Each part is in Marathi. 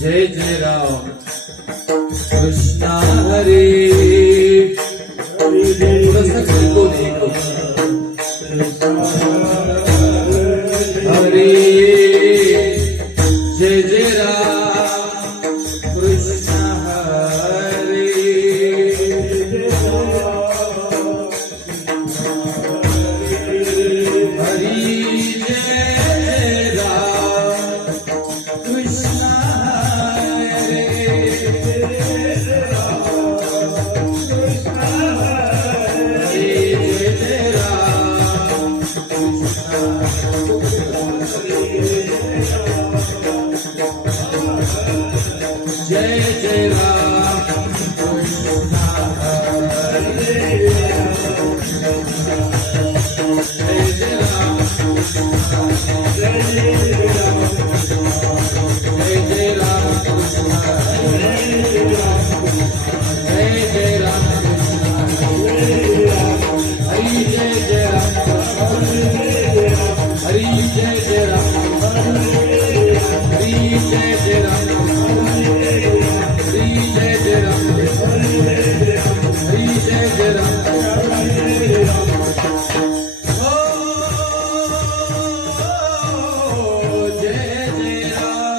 जय जय राम कृष्णा हरे हरे जय जय राम कृष्ण हरे हरि जय राम कृष्ण जय जय राम कृष्ण हरे जय जय राम जय जय राम जय जय राम कृष्ण हरे जय जय राम हरि जय जय राम हरि जय जय राम हरि जय जय राम हरि जय जय राम हरि जय जय राम ओ जय जय राम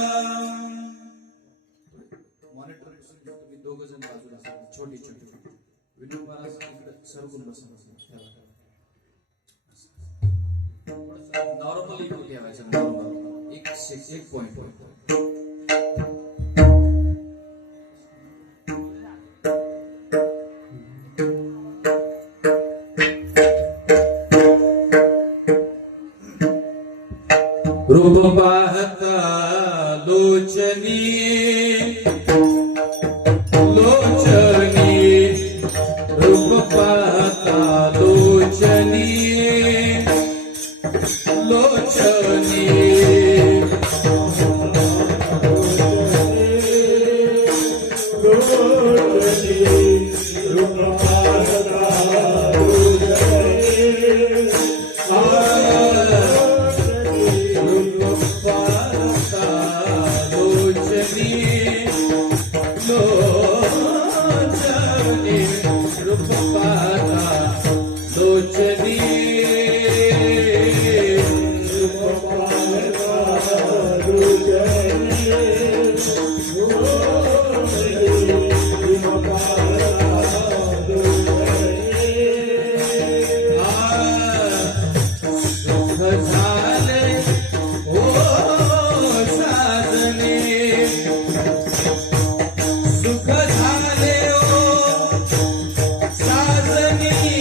मॉनिटर तुम्ही दोघ जण बाजूला छोटी छोटी विनोबाला सरकून बसा नॉर्मली ठेवायचं नॉर्मल एक पॉइंट रूप पाहता लोचनी लोचनी रूप पाहता लोचनी लोचनी रूप पाहता सुख झाले ओ साजनी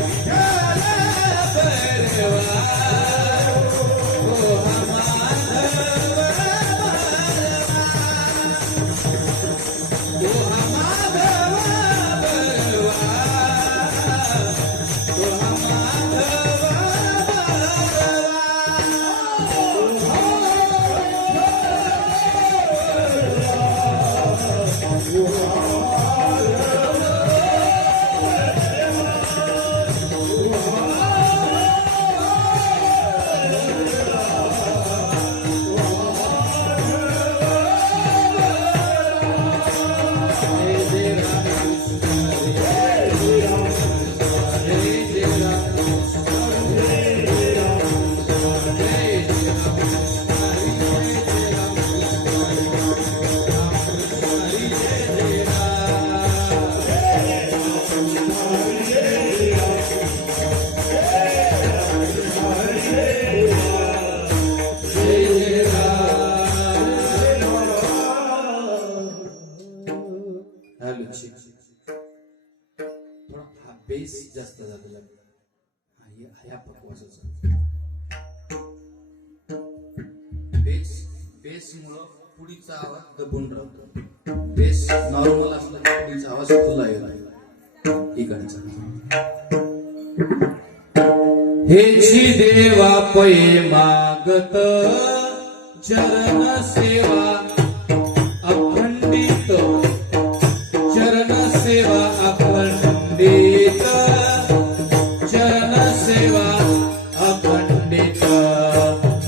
थोडा हा बेस जास्त झालेला ह्या पकवासाचा बेस मुळे पुढीचा आवाज दबून राहतो. बेस नॉर्मल असला की पुढीचा आवाज खुला येतो इकडचा. हेची देवा पै मागत चरण सेवा अखंडित चरण सेवा अखंडित चरण सेवा अखंडित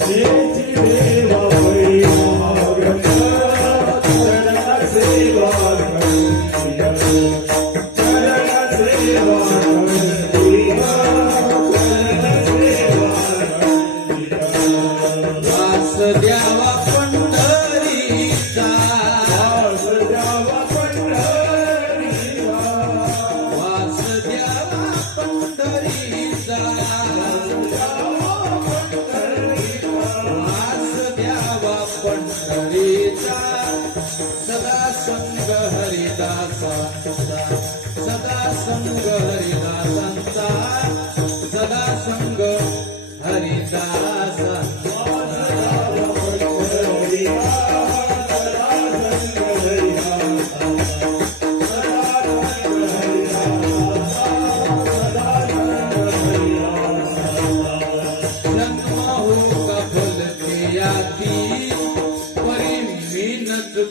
हेची देवा पै मागत चरण सेवा अखंडित चरण सेवा वास द्यावा पंढरीचा वास द्यावा पंढरीचा वास द्यावा पंढरीचा सदा संग हरिदासा सदा संग हरिदासांचा सदा संग हरिदासा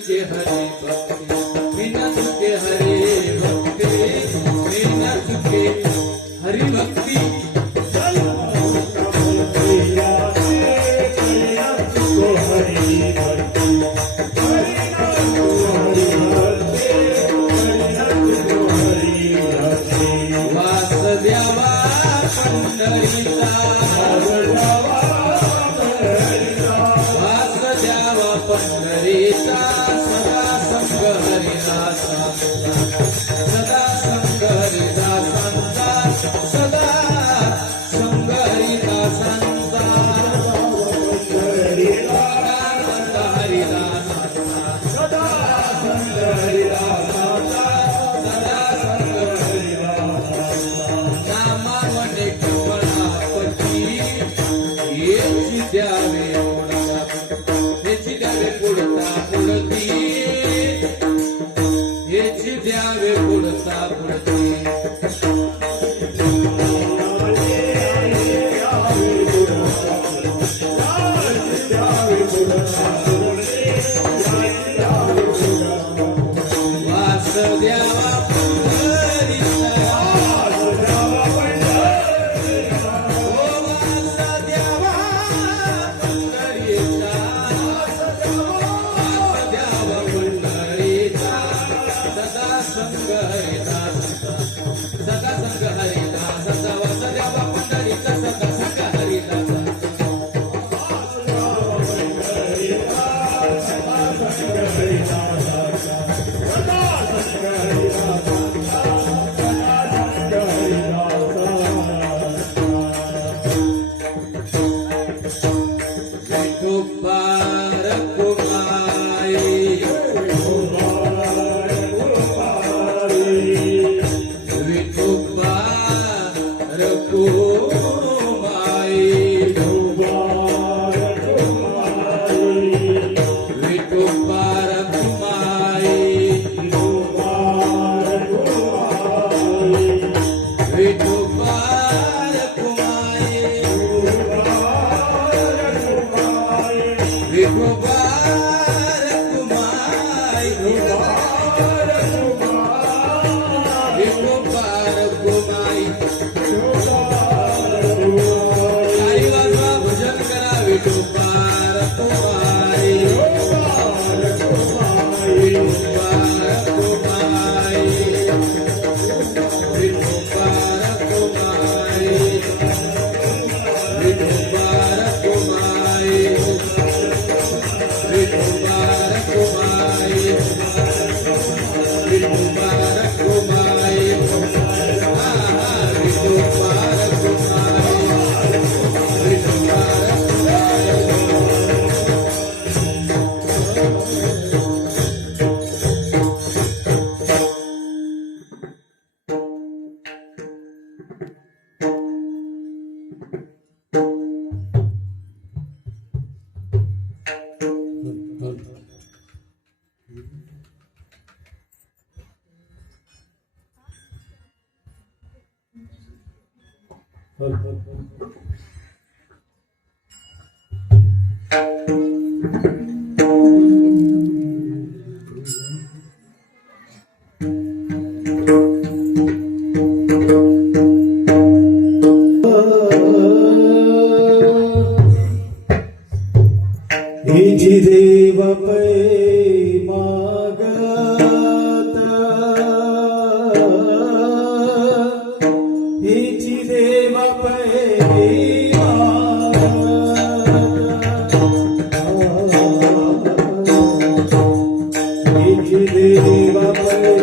के हरे भक्ति मीनत के हरे भक्ति मीनत के हरि भक्ति वास द्यावा पंढरीचा वास द्यावा पंढरीचा सदा संग हरिदासा सदा संग हरिदासांचा सदा संग हरिदासांचा हरिदासांचा सदा संग हरिदासांचा सदा संग हरिदासांचा नामावने कमलापती हेची द्यावे हेची द्यावे पुढता पुढती हेची द्यावे विठोबा रखुमाई ताली वाजवा भजन करा विठोबा रखुमाई विठोबा रखुमाई विठोबा रखुमाई विठोबा रखुमाई विठोबा रखुमाई विठोबा रखुमाई हा हा विठोबा रखुमाई विठोबा हिची देव पै मागत हिची देव पै मागत हिची देव पै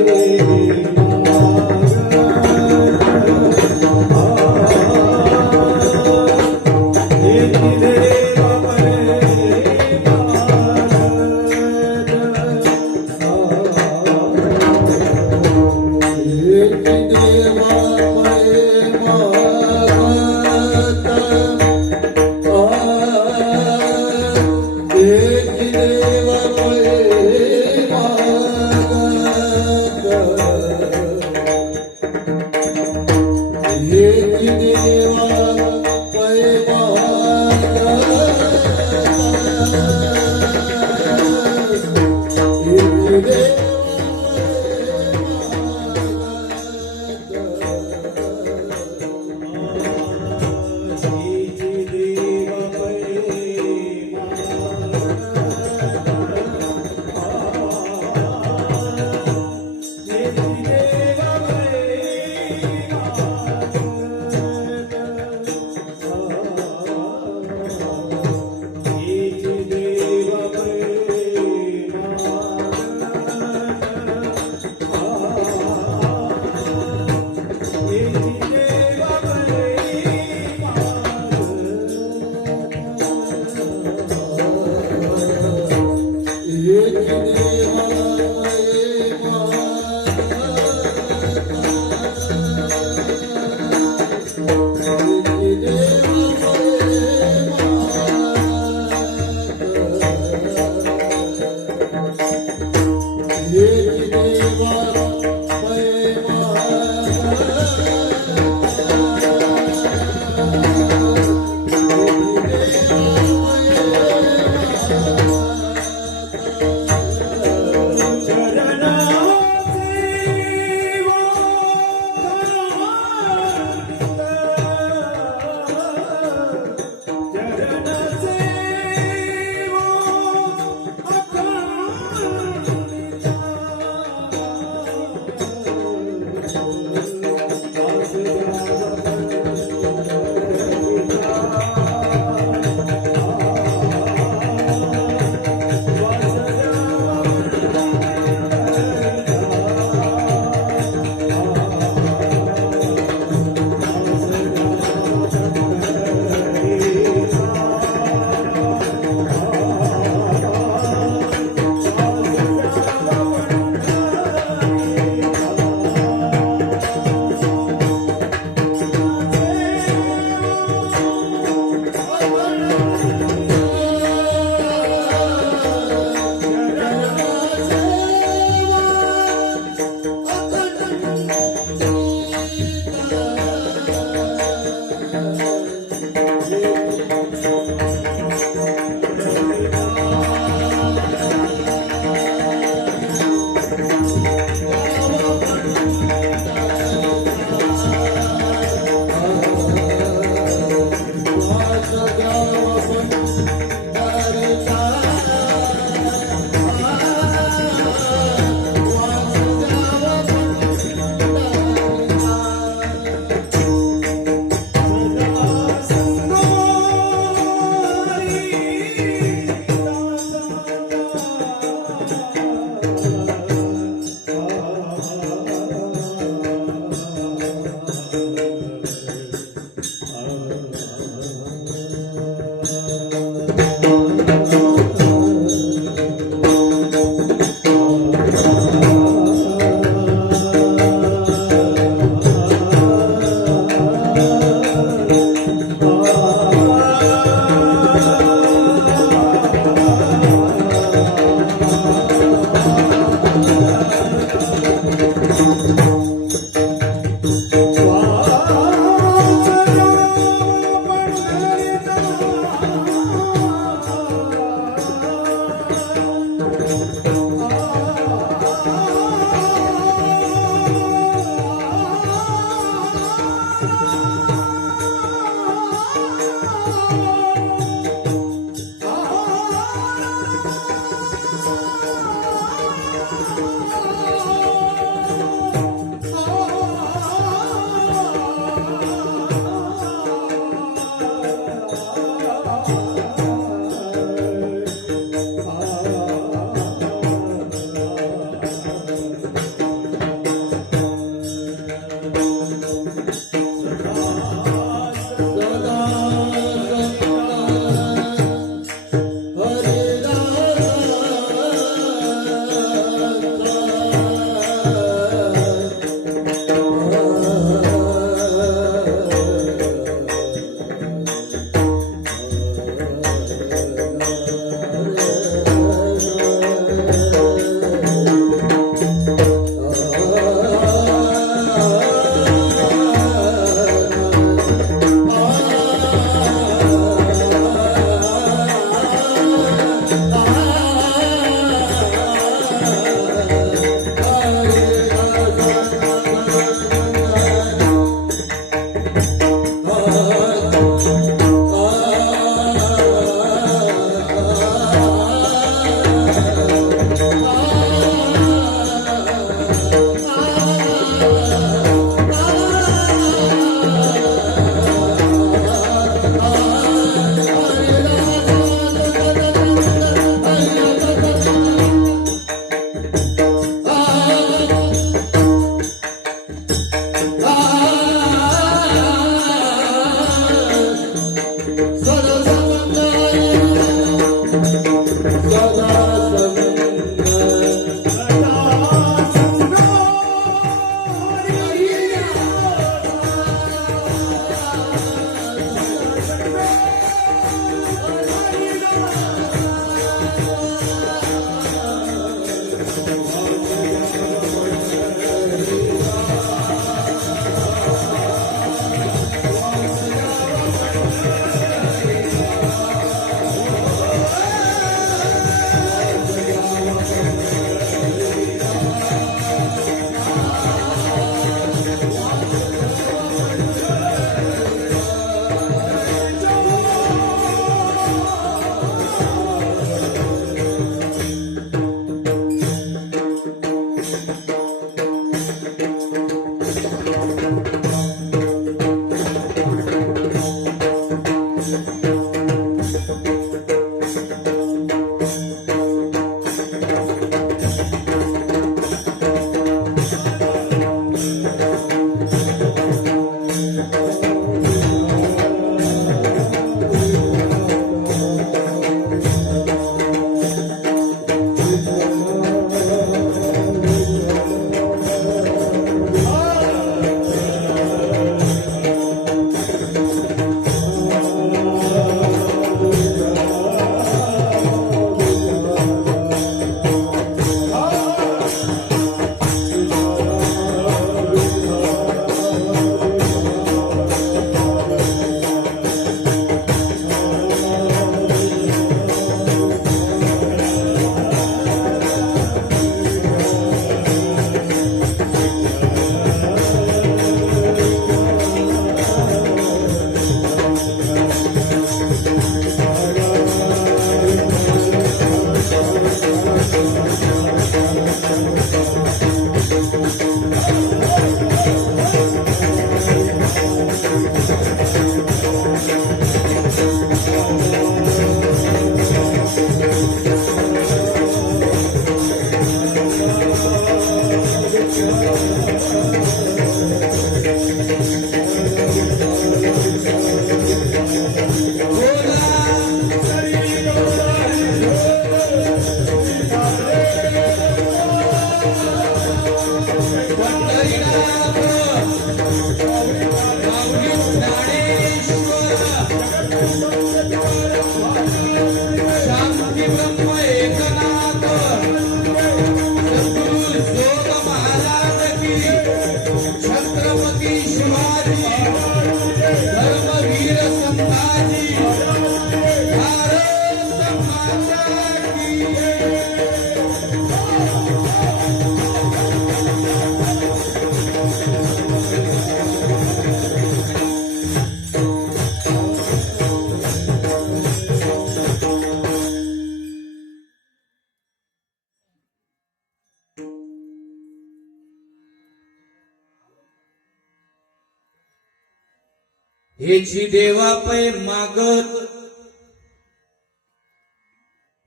हेची देवा पै मागत,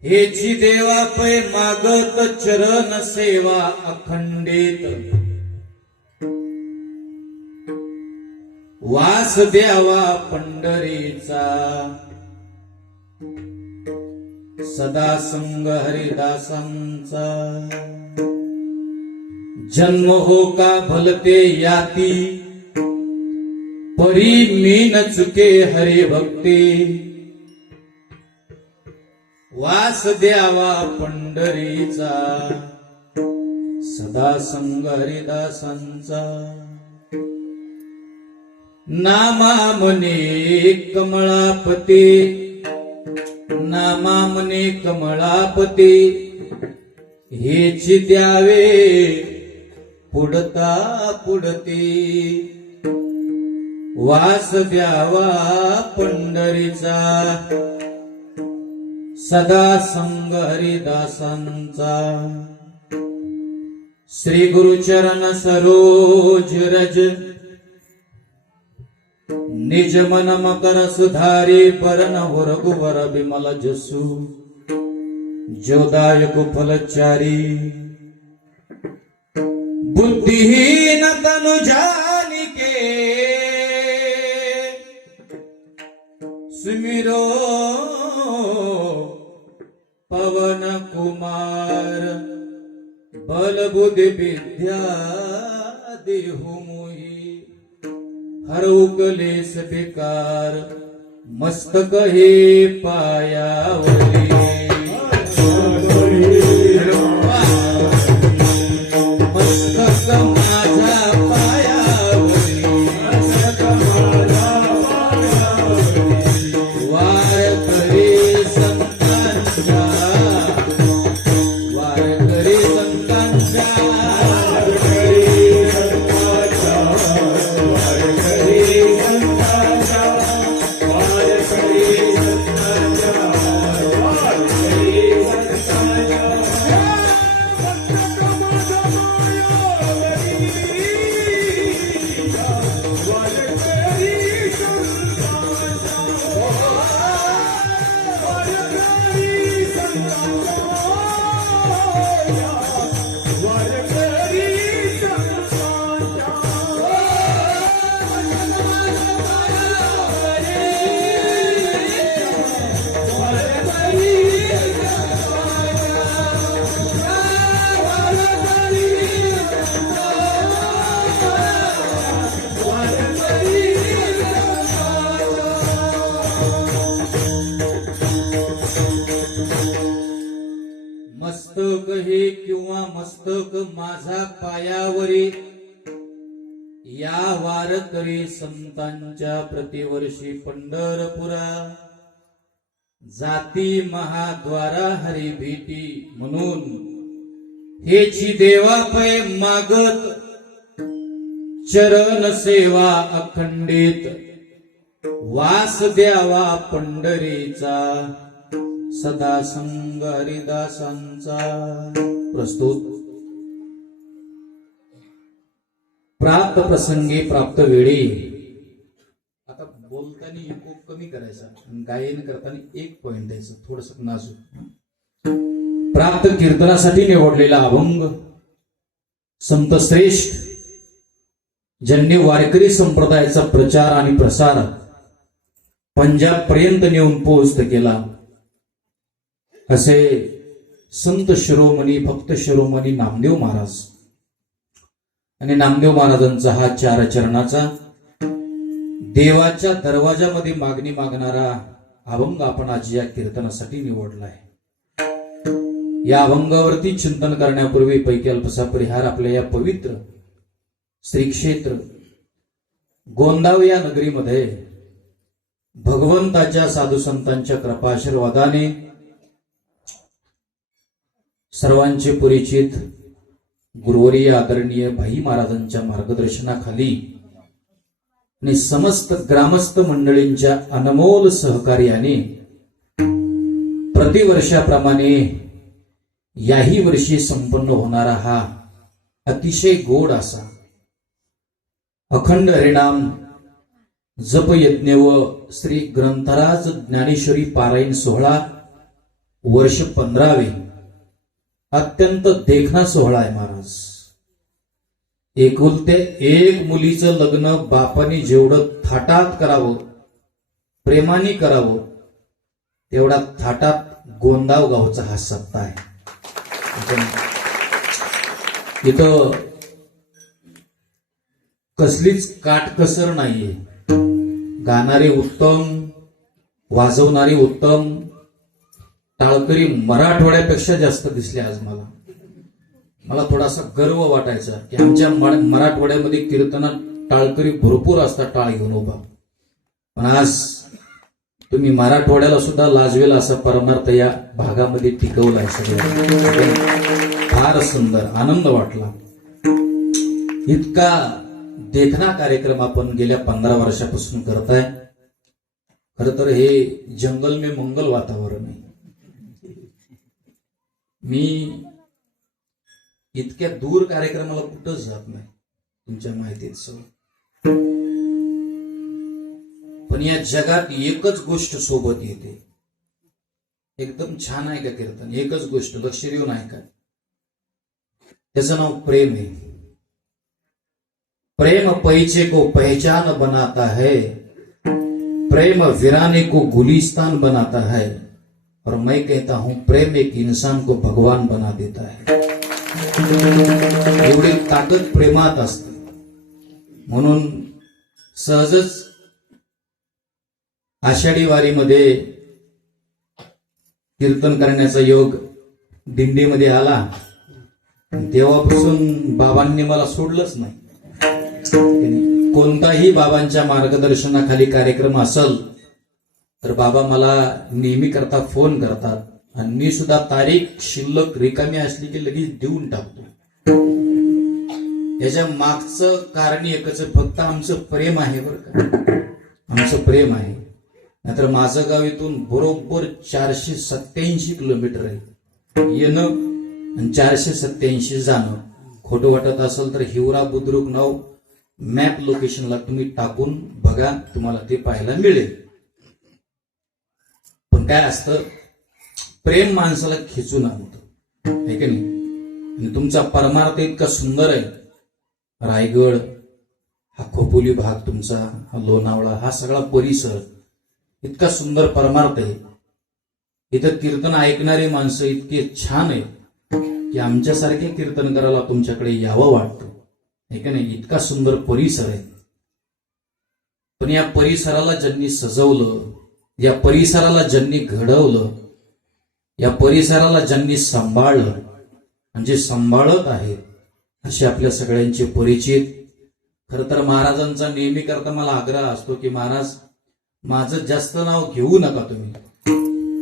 हेची देवा पै मागत चरण सेवा अखंडित, वास द्यावा पंढरीचा सदा संग हरिदासांचा, जन्म हो का भलते याती, परी मीन चुके हरि भक्ती, वास द्यावा पंढरीचा सदा संग हरिदासांचा, नामा म्हणे कमळापती, नामा म्हणे कमळापती, हेची द्यावे पुढता पुढती, वास द्यावा पंढरीचा सदा संग हरिदासांचा, श्री गुरुचरण सरोज रज, निज मन मकर सुधारी, बरन रघुवर बिमल जसु, जोदायक फलचारी, बुद्धिहीन तनु जानिके, सुमिरो पवन कुमार, बल बुद्धि विद्या देहु मोहि, हरऊ कलेश बेकार, मस्तक हे पायावरी, मस्तक माझा पायावरी, वार करे संतांचा, वार करे संतांचा, मस्तक माझा पायावरी, या वारकरी संतांच्या प्रतिवर्षी पंढरपुरा, जाती महाद्वारा हरी भेटी, म्हणून हेची देवा पै मागत, चरण सेवा अखंडित, वास द्यावा पंढरीचा, सदा संग हरिदासांचा. प्रस्तुत प्राप्त प्रसंगी प्राप्त वेळी. आता बोलताना इको कमी करायचा आणि गायन करताना एक पॉइंट द्यायचं, थोडस नाजूक. प्राप्त कीर्तनासाठी निवडलेला अभंग संत श्रेष्ठ ज्यांनी वारकरी संप्रदायाचा प्रचार आणि प्रसार पंजाब पर्यंत नेऊन पोहोचत केला, असे संत शिरोमणी भक्त शिरोमणी नामदेव महाराज. आणि नामदेव महाराजांचा हा 4 चरणाचा देवाच्या दरवाजामध्ये मागणी मागणारा अभंग आपण आज या कीर्तनासाठी निवडला आहे. या अभंगावरती चिंतन करण्यापूर्वी पैकी अल्पसा परिहार आपल्या या पवित्र श्री क्षेत्र गोंदाव या नगरीमध्ये भगवंताच्या साधू संतांच्या कृपाशीर्वादाने सर्वांचे परिचित गुरुवर्य आदरणीय भाई महाराजांच्या मार्गदर्शनाखाली आणि समस्त ग्रामस्थ मंडळींच्या अनमोल सहकार्याने प्रतिवर्षाप्रमाणे याही वर्षी संपन्न होणारा हा अतिशय गोड असा अखंड हरिनाम जप यज्ञ व श्री ग्रंथराज ज्ञानेश्वरी पारायण सोहळा वर्ष 15वे अत्यंत देखणा सोहळा आहे महाराज. एकुलते एक मुलीचं लग्न बापाने जेवढं थाटात करावं, प्रेमाने करावं, तेवढा थाटात गोंदाव गावचा हा सत्ता आहे. इथं कसलीच काटकसर नाहीये. गाणारे उत्तम, वाजवणारे उत्तम. टाळकरी मराठवाड्यापेक्षा जास्त दिसले आज मला थोडासा गर्व वाटायचा की आमच्या मराठवाड्यामध्ये कीर्तनात टाळकरी भरपूर असतात, टाळ घेऊन उभा. पण आज तुम्ही मराठवाड्याला सुद्धा लाजवेल असा परमार्थ या भागामध्ये टिकवलाय. सगळं फार सुंदर, आनंद वाटला. इतका देखणा कार्यक्रम आपण गेल्या 15 वर्षापासून करताय. खर तर हे जंगल में मंगल वातावरण आहे. मी इतक्या दूर कार्यक्रमाला कुठंच जात नाही, तुमच्या माहितीत सर. पण या जगात एकच गोष्ट सोबत येते. एकदम छान आहे का कीर्तन? एकच गोष्ट लक्ष देऊन आहे का? त्याचं नाव प्रेम आहे. प्रेम पैचे को पहचान बनाता है, प्रेम वीराने को गुलिस्तान बनाता है, और मैं कहता हूं प्रेम एक इंसान को भगवान बना देता है. एवढी ताकद प्रेमात असते. म्हणून सहजच आषाढी वारीमध्ये कीर्तन करण्याचा योग दिंडीमध्ये आला. तेव्हापासून बाबांनी मला सोडलंच नाही. कोणताही बाबांच्या मार्गदर्शनाखाली कार्यक्रम असेल तर बाबा मला नेहमी करता फोन करतात, आणि मी सुद्धा तारीख शिल्लक रिकामी असली की लगेच देऊन टाकतो. याच्या मागचं कारण एकच आहे, फक्त आमचं प्रेम आहे. बरं का, आमचं प्रेम आहे. नाहीतर माझं गाव इथून बरोबर 487 किलोमीटर आहे येणं आणि 487 जाणं. खोटं वाटत असेल तर हिवरा बुद्रुक नाव मॅप लोकेशनला तुम्ही टाकून बघा, तुम्हाला ते पाहायला मिळेल. पण काय असतं, प्रेम माणसाला खिचून आणतं, आहे की नाही? आणि तुमचा परमार्थ इतका सुंदर आहे. रायगड हा खोपोली भाग तुमचा, हा लोणावळा, हा सगळा परिसर इतका सुंदर परमार्थ आहे. इथं कीर्तन ऐकणारी माणसं इतके छान आहेत की आमच्यासारखे कीर्तन करायला तुमच्याकडे यावं वाटतं, आहे की नाही? इतका सुंदर परिसर आहे. पण या परिसराला ज्यांनी सजवलं, या परिसराला ज्यांनी घडवलं, या परिसराला ज्यांनी सांभाळलं, आणि जे सांभाळत आहेत असे आपल्या सगळ्यांचे परिचित. खर तर महाराजांचा नेहमी करता मला आग्रह असतो की महाराज माझं जास्त नाव घेऊ नका तुम्ही.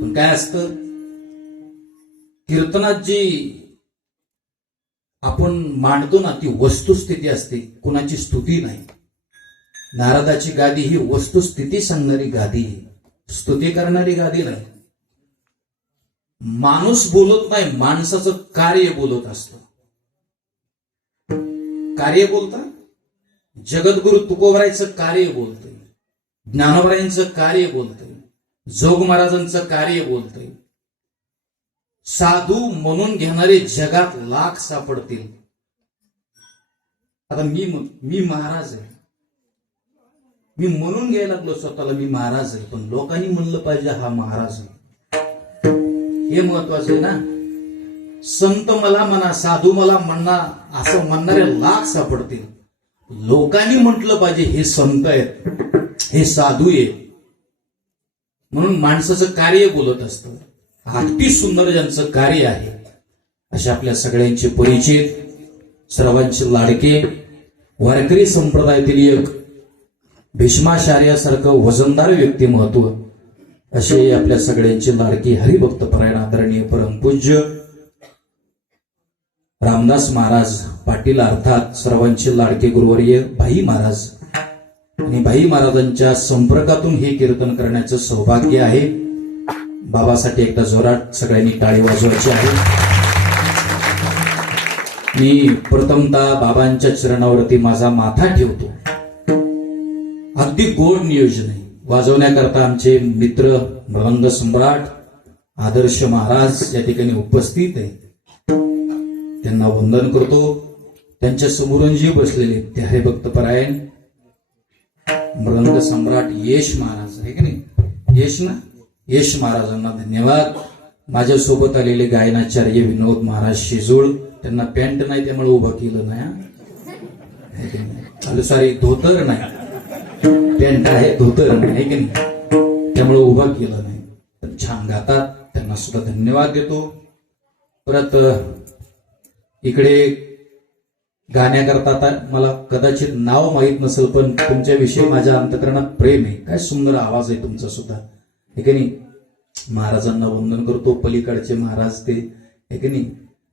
पण काय असतं कीर्तनात जी आपण मांडतो ना ती वस्तुस्थिती असते, कुणाची स्तुती नाही. नारदाची गादी ही वस्तुस्थिती सांगणारी गादी आहे, स्तुती करणारी गादी नाही. माणूस बोलत नाही, माणसाचं कार्य बोलत असतं. कार्य बोलता जगद्गुरु तुकोबरायचं कार्य बोलतंय, ज्ञानोबरायांचं कार्य बोलतंय, जोग महाराजांचं कार्य बोलतंय. साधू म्हणून घेणारे जगात लाख सापडतील. आता मी महाराज आहे, मी म्हणून घ्यायला लागलो स्वतःला मी महाराज आहे, पण लोकांनी म्हणलं पाहिजे हा महाराज आहे, हे महत्वाचं आहे ना. संत मला म्हणा, साधू मला म्हणा असं म्हणणारे लाख सापडतील. लोकांनी म्हटलं पाहिजे हे संत आहेत, हे साधू आहेत. म्हणून माणसाचं कार्य बोलत असतं. अगदी सुंदर ज्यांचं कार्य आहे अशा आपल्या सगळ्यांचे परिचित, सर्वांचे लाडके, वारकरी संप्रदायातील एक भीष्माचार्यासारखं वजनदार व्यक्तिमत्व असे आपल्या सगळ्यांचे लाडके हरिभक्त परायण आदरणीय परमपूज्य रामदास महाराज पाटील अर्थात सर्वांचे लाडके गुरुवर्य भाई महाराज. आणि भाई महाराजांच्या संपर्कातून हे कीर्तन करण्याचं सौभाग्य आहे. बाबासाठी एकदा जोरात सगळ्यांनी टाळी वाजवायची आहे. मी प्रथमतः बाबांच्या चरणावरती माझा माथा ठेवतो. अगदी गोड नियोजन आहे. वाजवण्याकरता आमचे मित्र मृदंग सम्राट आदर्श महाराज या ठिकाणी उपस्थित आहे. त्यांना वंदन करतो. त्यांच्या समोरून जे बसलेले ते हरिभक्त परायण मृदंग सम्राट यश महाराज आहे की नाही, यश ना, यश महाराजांना धन्यवाद. माझ्यासोबत आलेले गायनाचार्य विनोद महाराज शेजूळ, त्यांना पॅन्ट नाही त्यामुळे उभं केलं नाही. सॉरी धोतर नाही, पॅन्ट आहे धोतर नाही की नाही, त्यामुळे उभं केलं नाही. पण छान गातात, त्यांना सुद्धा धन्यवाद देतो. परत इकडे गाण्याकरता आता मला कदाचित नाव माहीत नसेल, पण तुमच्याविषयी माझ्या अंतकरणात प्रेम आहे. काय सुंदर आवाज आहे तुमचा सुद्धा, हे की नाही. महाराजांना वंदन करतो. पलीकडचे महाराज ते, हे की नाही,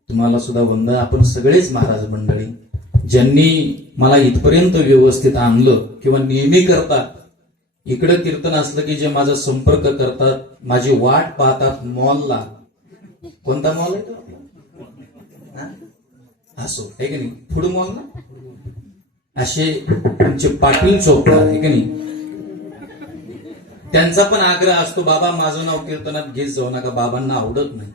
तुम्हाला सुद्धा वंदन. आपण सगळेच महाराज मंडळी ज्यांनी मला इथपर्यंत व्यवस्थित आणलं किंवा नेहमी करतात. इकडं कीर्तन असलं की जे माझा संपर्क करतात, माझी वाट पाहतात मॉलला. कोणता मॉल आहे तो? असो, आहे की नाही, फूड मॉल ना, असे आमचे पाटील चौकदार, आहे की नाही. त्यांचा पण आग्रह असतो, बाबा माझं नाव कीर्तनात घेत जाऊ नका, बाबांना आवडत नाही.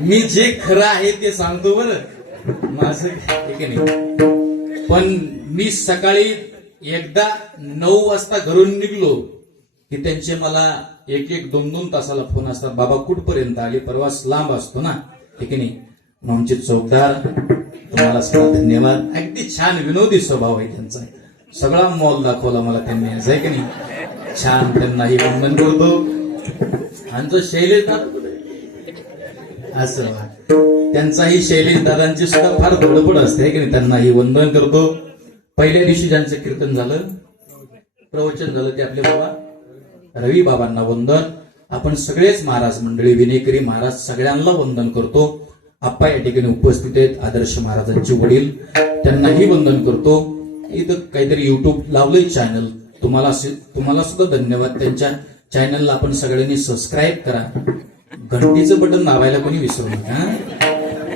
मी जे खरं आहे ते सांगतो बरं माझं, आहे की नाही. पण मी सकाळी एकदा 9 वाजता घरून निघलो की त्यांचे मला 1-1, 2-2 तासाला फोन असतात, बाबा कुठपर्यंत आले, प्रवास लांब असतो ना, हे की नाही. आमचे चौकदार, तुम्हाला सगळा धन्यवाद. अगदी छान विनोदी स्वभाव आहे त्यांचा. सगळा मॉल दाखवला मला त्यांनी, आहे की नाही. छान, त्यांनाही वंदन करतो. आमचं शैलेश असं त्यांचाही शैलेश दादांची सुद्धा फार धडपड असते, की नाही. त्यांनाही वंदन करतो. पहिल्या दिवशी ज्यांचं कीर्तन झालं, प्रवचन झालं, ते आपले बाबा रवी बाबांना वंदन. आपण सगळेच महाराज मंडळी, विनेकरी महाराज सगळ्यांना वंदन करतो. आप्पा या ठिकाणी उपस्थित आहेत, आदर्श महाराजांचे वडील, त्यांनाही वंदन करतो. इथं काहीतरी युट्यूब लावलंय चॅनल, तुम्हाला सुद्धा धन्यवाद. त्यांच्या चॅनलला आपण सगळ्यांनी सबस्क्राईब करा. घंटीचं बटन दाबायला कोणी विसरू नका.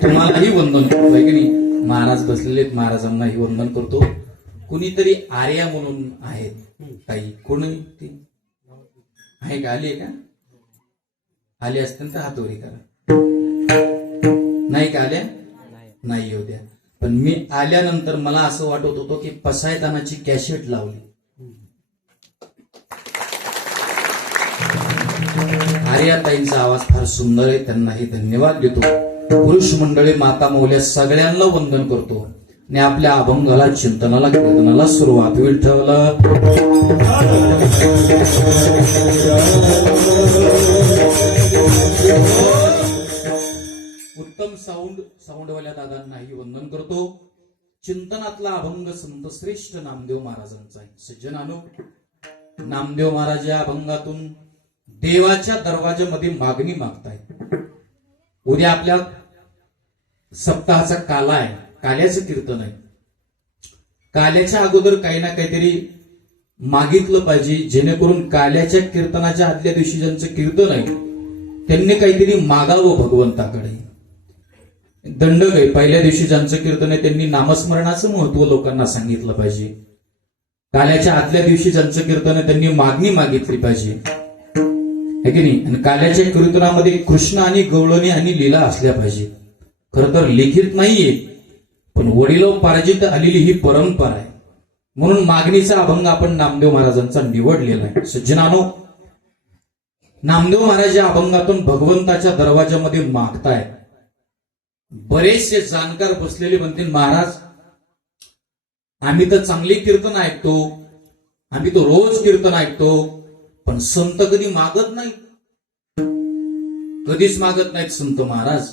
तुम्हालाही वंदन करतो, आहे की नाही. महाराज बसलेले आहेत, महाराजांनाही वंदन करतो. कुणीतरी आर्या म्हणून आहेत, काही कोणी ती आहे का, आली आहे का? आले असतील तर हातवरी करा. नाही का आल्या? नाही येऊ द्या. पण मी आल्यानंतर मला असं वाटत होतं की पसायदानाची कॅसेट लावली. आर्याताईंचा आवाज फार सुंदर आहे, त्यांनाही धन्यवाद देतो. पुरुष मंडळी, माता मौल्या सगळ्यांना वंदन करतो. आणि आपल्या अभंगाला, चिंतनाला, कीर्तनाला सुरुवात. विठ्ठल उत्तम साऊंडवाल्या दादांनाही वंदन करतो. चिंतनातला अभंग संत श्रेष्ठ नामदेव महाराजांचा आहे. सज्जनानो, नामदेव महाराज या अभंगातून देवाच्या दरवाजामध्ये मागणी मागतायत. उद्या आपल्या सप्ताहाचा काला आहे, काल्याचं कीर्तन आहे. काल्याच्या अगोदर काही ना काहीतरी मागितलं पाहिजे, जेणेकरून काल्याच्या कीर्तनाच्या आदल्या दिवशी ज्यांचं कीर्तन आहे त्यांनी काहीतरी मागावं भगवंताकडे. दंडक आहे, पहिल्या दिवशी ज्यांचं कीर्तन आहे त्यांनी नामस्मरणाचं महत्व लोकांना सांगितलं पाहिजे. काल्याच्या आदल्या दिवशी ज्यांचं कीर्तन आहे त्यांनी मागणी मागितली पाहिजे, है की नाही. आणि काल्याच्या कीर्तनामध्ये कृष्ण आणि गवळणी आणि लीला असल्या पाहिजे. खर तर लिखित नाहीये, पण वडिलोपार्जित आलेली ही परंपरा आहे. म्हणून मागणीचा अभंग आपण नामदेव महाराजांचा निवडलेला आहे. सज्जनानो, नामदेव महाराज या अभंगातून भगवंताच्या दरवाजामध्ये मागतायत. बरेचसे जाणकार बसलेले म्हणतील, महाराज आम्ही तर चांगली कीर्तन ऐकतो, आम्ही तो रोज कीर्तन ऐकतो, पण संत कधी मागत नाही, कधीच मागत नाहीत संत महाराज.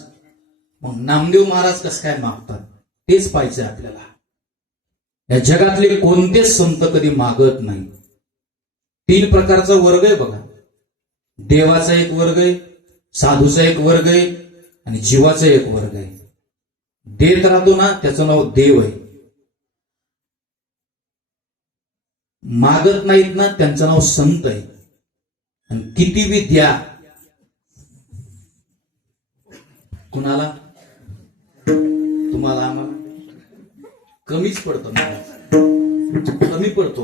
मग नामदेव महाराज कसं काय मागतात तेच पाहिजे आपल्याला. या जगातले कोणतेच संत कधी मागत नाही. 3 प्रकारचा वर्ग आहे बघा. देवाचा एक वर्ग आहे, साधूचा एक वर्ग आहे आणि जीवाचा एक वर्ग आहे. देत राहतो ना त्याचं नाव देव आहे. मागत नाहीत ना त्यांचं नाव संत आहे. आणि किती बी द्या, कुणाला, तुम्हाला आम्हाला कमीच पडतं, कमी पडतो.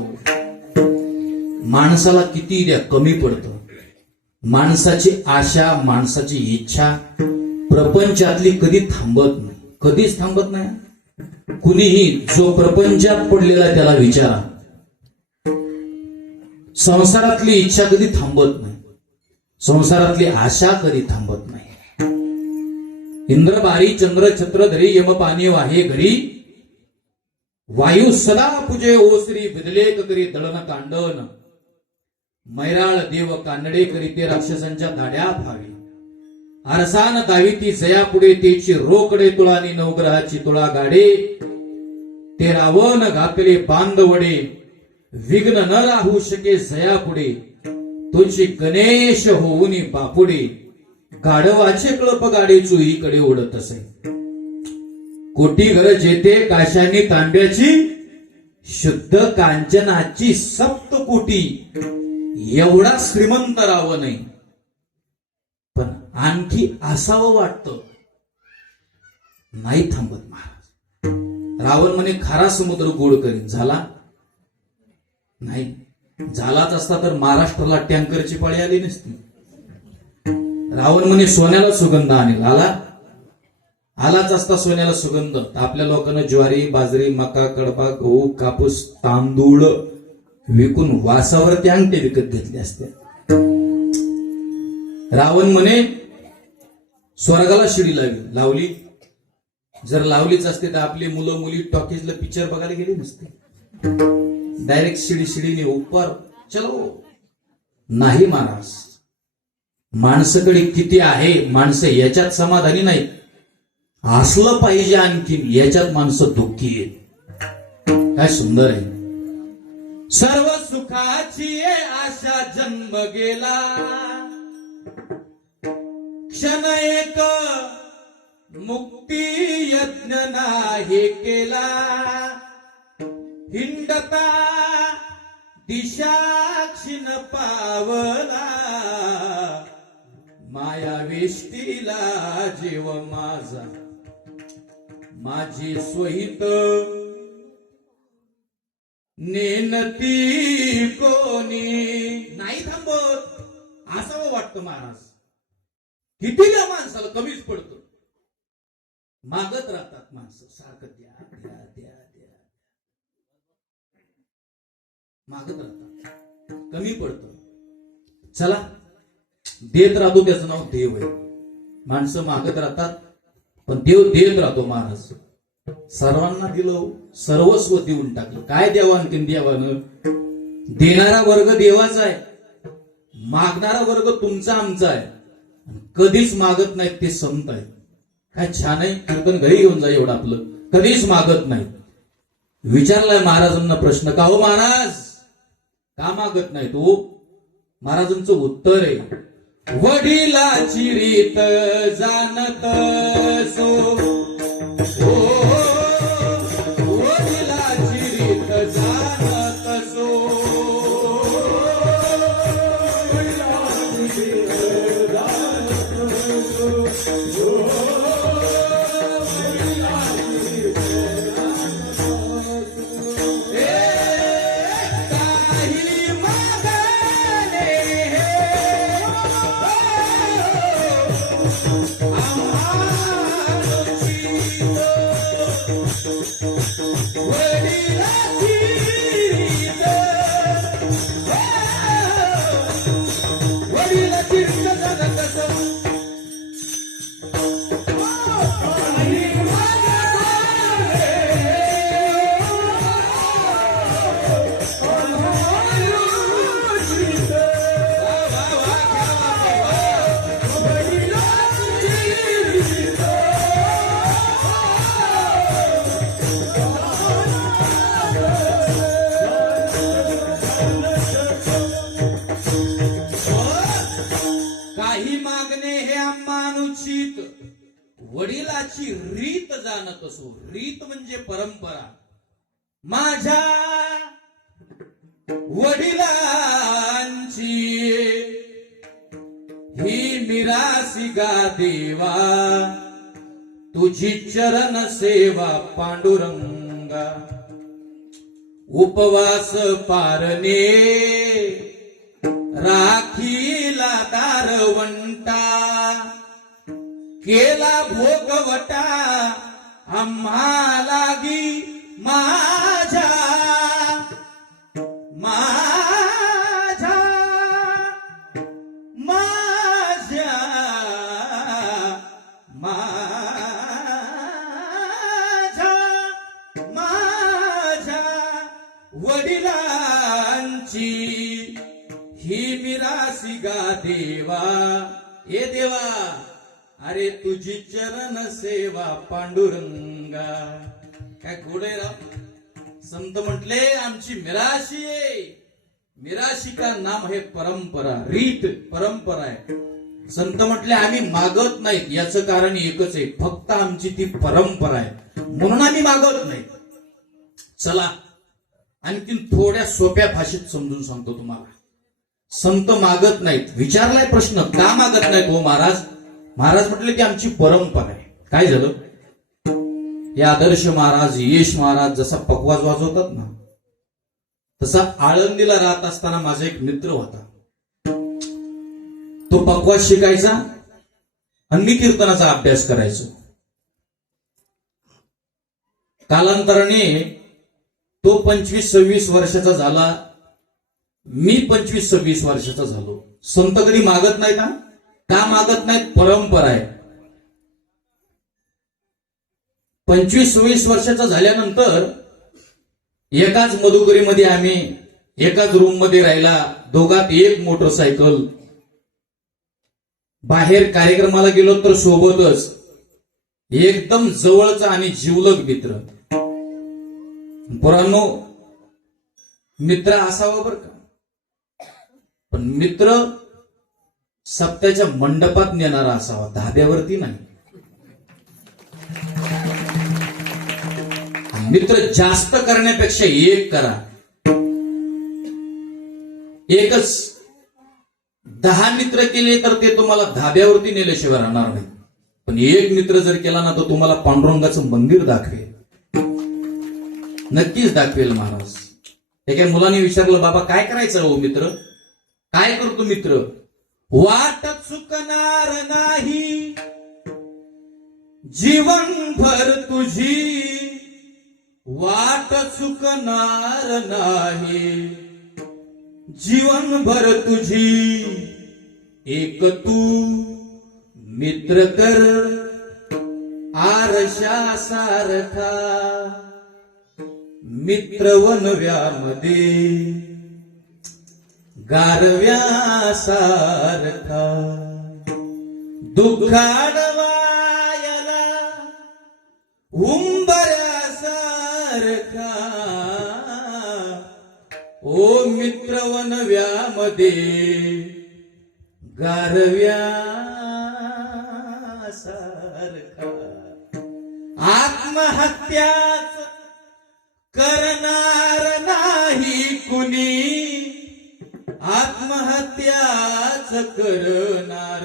माणसाला किती द्या कमी पडतं. माणसाची आशा, माणसाची इच्छा प्रपंचातली कधी थांबत नाही, कधीच थांबत नाही. कुणीही जो प्रपंचात पडलेला त्याला विचारा, संसारातली इच्छा कधी थांबत नाही, संसारातली आशा कधी थांबत नाही. इंद्र बारी चंद्र छत्र धरी यम पाणी वाहे घरी, वायू सदा पूजे ओसरी विदलेक करी दळण कांडन, मैराळ देव कानडे करी ते राक्षसांच्या धाड्या भावी, आरसान दाविती जया पुढे तेची रोकडे तुळानी नवग्रहाची तुळा गाडे, ते रावण घातले बांधवडे विघ्न न राहू शके जया पुढे, तुझी गणेश होऊनी बापुडे, गाढवाचे कळप गाडे चुईकडे ओढत असे. कोटी घर जेथे काशानी तांब्याची, शुद्ध कांचनाची सप्तकोटी, एवढा श्रीमंत रावण नाही, पण आणखी असावं वाटतं, नाही थांबत महाराज. रावण म्हणे खारा समुद्र गोड करीन, झाला नाही. झालाच असता तर महाराष्ट्राला टँकरची पाळी आली नसती. रावण म्हणे सोन्याला सुगंध आणेल, आलाच असता सोन्याला सुगंध. आपल्या लोकांना ज्वारी बाजरी मका कडबा गहू कापूस तांदूळ विकून वासावरती अंगठे विकत घेतले असते. रावण म्हणे स्वर्गाला शिडी लावली, जर लावलीच असते तर आपली मुलं मुली टॉकीजला पिक्चर बघायला गेली नसते. डायरेक्ट शिडीने ऊपर चलो. नाही महाराज, माणसाकडे किती आहे, माणसं याच्यात समाधानी नाही, असलं पाहिजे आणखीन, याच्यात माणसं दुःखी आहेत. काय सुंदर आहे. सर्व सुखाची आशा जन्म गेला, क्षण एक मुक्ती यज्ञ नाही केला, हिंडता दिशा क्षीण पावला, माया वेष्टीला जीव माझा, माझी स्वहित नेनती कोणी. नाही थांबत, असावं वाटतं महाराज. किती त्या माणसाला कमीच पडतं, मागत राहतात माणसं सारखं, द्या द्या द्या द्या, मागत राहतात, कमी पडतं. चला देत राहतो, त्याचं नाव देव आहे. माणसं मागत राहतात पण देव देत राहतो. महाराज सर्वांना दिलं, सर्वस्व देऊन टाकलं, काय द्यावं आणखीन देवानं. देणारा वर्ग देवाचा आहे, मागणारा वर्ग तुमचा आमचा आहे. कधीच मागत नाहीत ते संत आहेत. काय छान आहे, कीर्तन घरी घेऊन जा एवढं आपलं. कधीच मागत नाहीत. विचारलाय महाराजांना प्रश्न, का हो महाराज का मागत नाही तू? महाराजांचं उत्तर आहे, वडिलाची रीत जाणत सो. ओ, वडिलाची रीत जाणत सो. काही मागणे हे आम्हानुचित, वडिलाची रीत जाणत असो. रीत म्हणजे परंपरा. माझ्या वडिलांची ही मिरासी गा देवा, तुझी चरण सेवा पांडुरंगा. उपवास पारणे राखीला दारवंटा, केला भोगवटा आम्हा लागी माझ्या. माझ्या माझ्या माझ्या माझ्या वडिलांची ही मिरासी गा देवा. ए देवा, अरे तुझी चरण सेवा पांडुरंगा. काय गोड आहे राव. संत म्हटले आमची मिराशी आहे. मिराशी का नाम है परंपरा, रीत परंपरा आहे. संत म्हटले आम्ही मागत नाहीत, याचं कारण एकच आहे, फक्त आमची ती परंपरा आहे म्हणून आम्ही मागत नाही. चला आणखी थोड्या सोप्या भाषेत समजून सांगतो तुम्हाला. संत मागत नाहीत. विचारलाय प्रश्न, का मागत नाहीत हो महाराज? महाराज म्हटले की आमची परंपरा आहे. काय झालं? हे आदर्श महाराज, यश महाराज जसा पकवाज वाजवतात ना, तसा आळंदीला राहत असताना माझा एक मित्र होता. तो पकवाज शिकायचा आणि मी कीर्तनाचा अभ्यास करायचो. कालांतराने तो 25-26 वर्षाचा झाला, मी 25-26 वर्षाचा झालो. संत कधी मागत नाहीत. का मागत नाहीत? परंपरा आहे. 25-26 वर्षाचा झाल्यानंतर एकाच मधुकरीमध्ये आम्ही एकाच रूम मध्ये राहिला, दोघात एक मोटरसायकल. बाहेर कार्यक्रमाला गेलो तर सोबतच एकदम जवळचा आणि जिवलग मित्र. पोरांनो, मित्र असावा बर का, पण मित्र सप्त्याच्या मंडपात नेणारा असावा, धाब्यावरती नाही. मित्र जास्त करण्यापेक्षा एक करा. एकच 10 मित्र केले तर ते तुम्हाला धाब्यावरती नेल्याशिवाय राहणार नाही. पण एक मित्र जर केला ना, तर तुम्हाला पांडुरंगाचं मंदिर दाखवेल, नक्कीच दाखवेल महाराज. एका मुलाने विचारलं, बाबा काय करायचं हो मित्र? काय करतो मित्र? वाट चुकणार नाही जीवनभर तुझी, वाट चुकणार नाही जीवनभर तुझी, एक तू मित्र कर आरशा सारखा, मित्र वनव्यामध्ये गारव्या सारखा. दुःखाडवायला उंबऱ्यासारखा ओ मित्र वनव्यामध्ये गारव्यासारखा आत्महत्याच करणार नाही कुणी आत्महत्याच करणार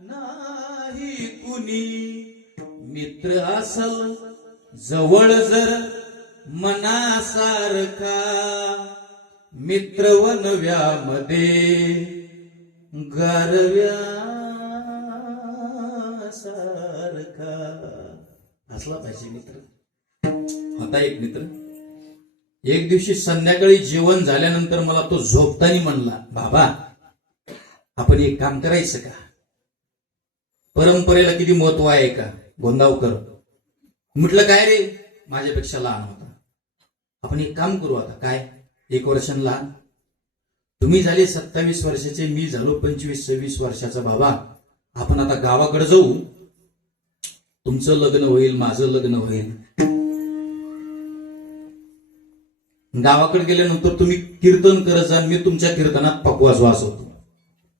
नाही कुणी मित्र असल जवळ जर मनासारखा मित्र वनव्यामध्ये गारव्यासारखा असला पाहिजे मित्र. होता एक मित्र. एक दिवशी संध्याकाळी जेवण झाल्यानंतर मला तो झोपताना म्हणला, बाबा आपण एक काम करायचं का, परंपरेला किती महत्व आहे का गोंदावकर. म्हटलं काय रे, माझ्यापेक्षा लहान होता. आपण एक काम करू आता. काय? 1 वर्षानं लहान. तुम्ही झाले 27 वर्षाचे, मी झालो 25-26 वर्षाचा. बाबा आपण आता गावाकडे जाऊ, तुमचं लग्न होईल, माझं लग्न होईल. गावाकडे गेल्यानंतर तुम्ही कीर्तन करत जा, मी तुमच्या कीर्तनात पकवास वाजवतो.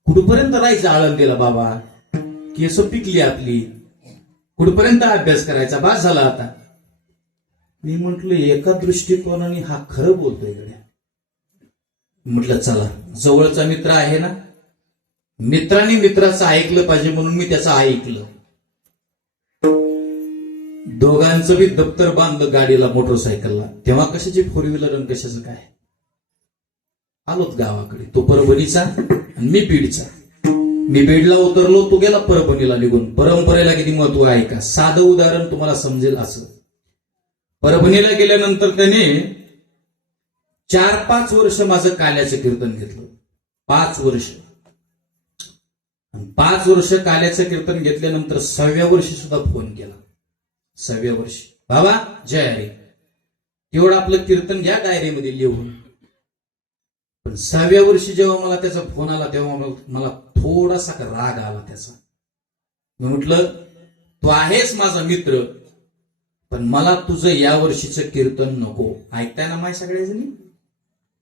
कुठपर्यंत राहायचं आळंदीला बाबा, केस पिकली आपली, कुठपर्यंत अभ्यास करायचा, बास झाला आता. मी म्हटलं एका दृष्टिकोनाने हा खरं बोलतोय गड्या. म्हटलं चला, जवळचा मित्र आहे ना, मित्रांनी मित्राचं ऐकलं पाहिजे म्हणून मी त्याचं ऐकलं. दोघांचं बी दप्तर बांधलं गाडीला, मोटरसायकलला. तेव्हा कशाची 4 व्हीलर आणि कशाचं काय. आलोत गावाकडे. तो परभणीचा आणि मी बीडचा. मी बीडला उतरलो, तो गेला परभणीला निघून. परंपरेला किती महत्व आहे का. साधं उदाहरण तुम्हाला समजेल असं. परभणीला गेल्यानंतर त्याने 4-5 वर्ष माझं काल्याचं कीर्तन घेतलं. 5 वर्ष. 5 वर्ष काल्याचं कीर्तन घेतल्यानंतर 6व्या वर्षी सुद्धा फोन केला. 6व्या वर्षी, बाबा जय हरी, तेवढं आपलं कीर्तन घ्या डायरीमध्ये लिहून. पण 6व्या वर्षी जेव्हा मला त्याचा फोन आला तेव्हा मला थोडासा राग आला त्याचा. मी म्हटलं तू आहेस माझा मित्र, पण मला तुझं या वर्षीचं कीर्तन नको. ऐकताय ना माझ्या सगळ्या जणी.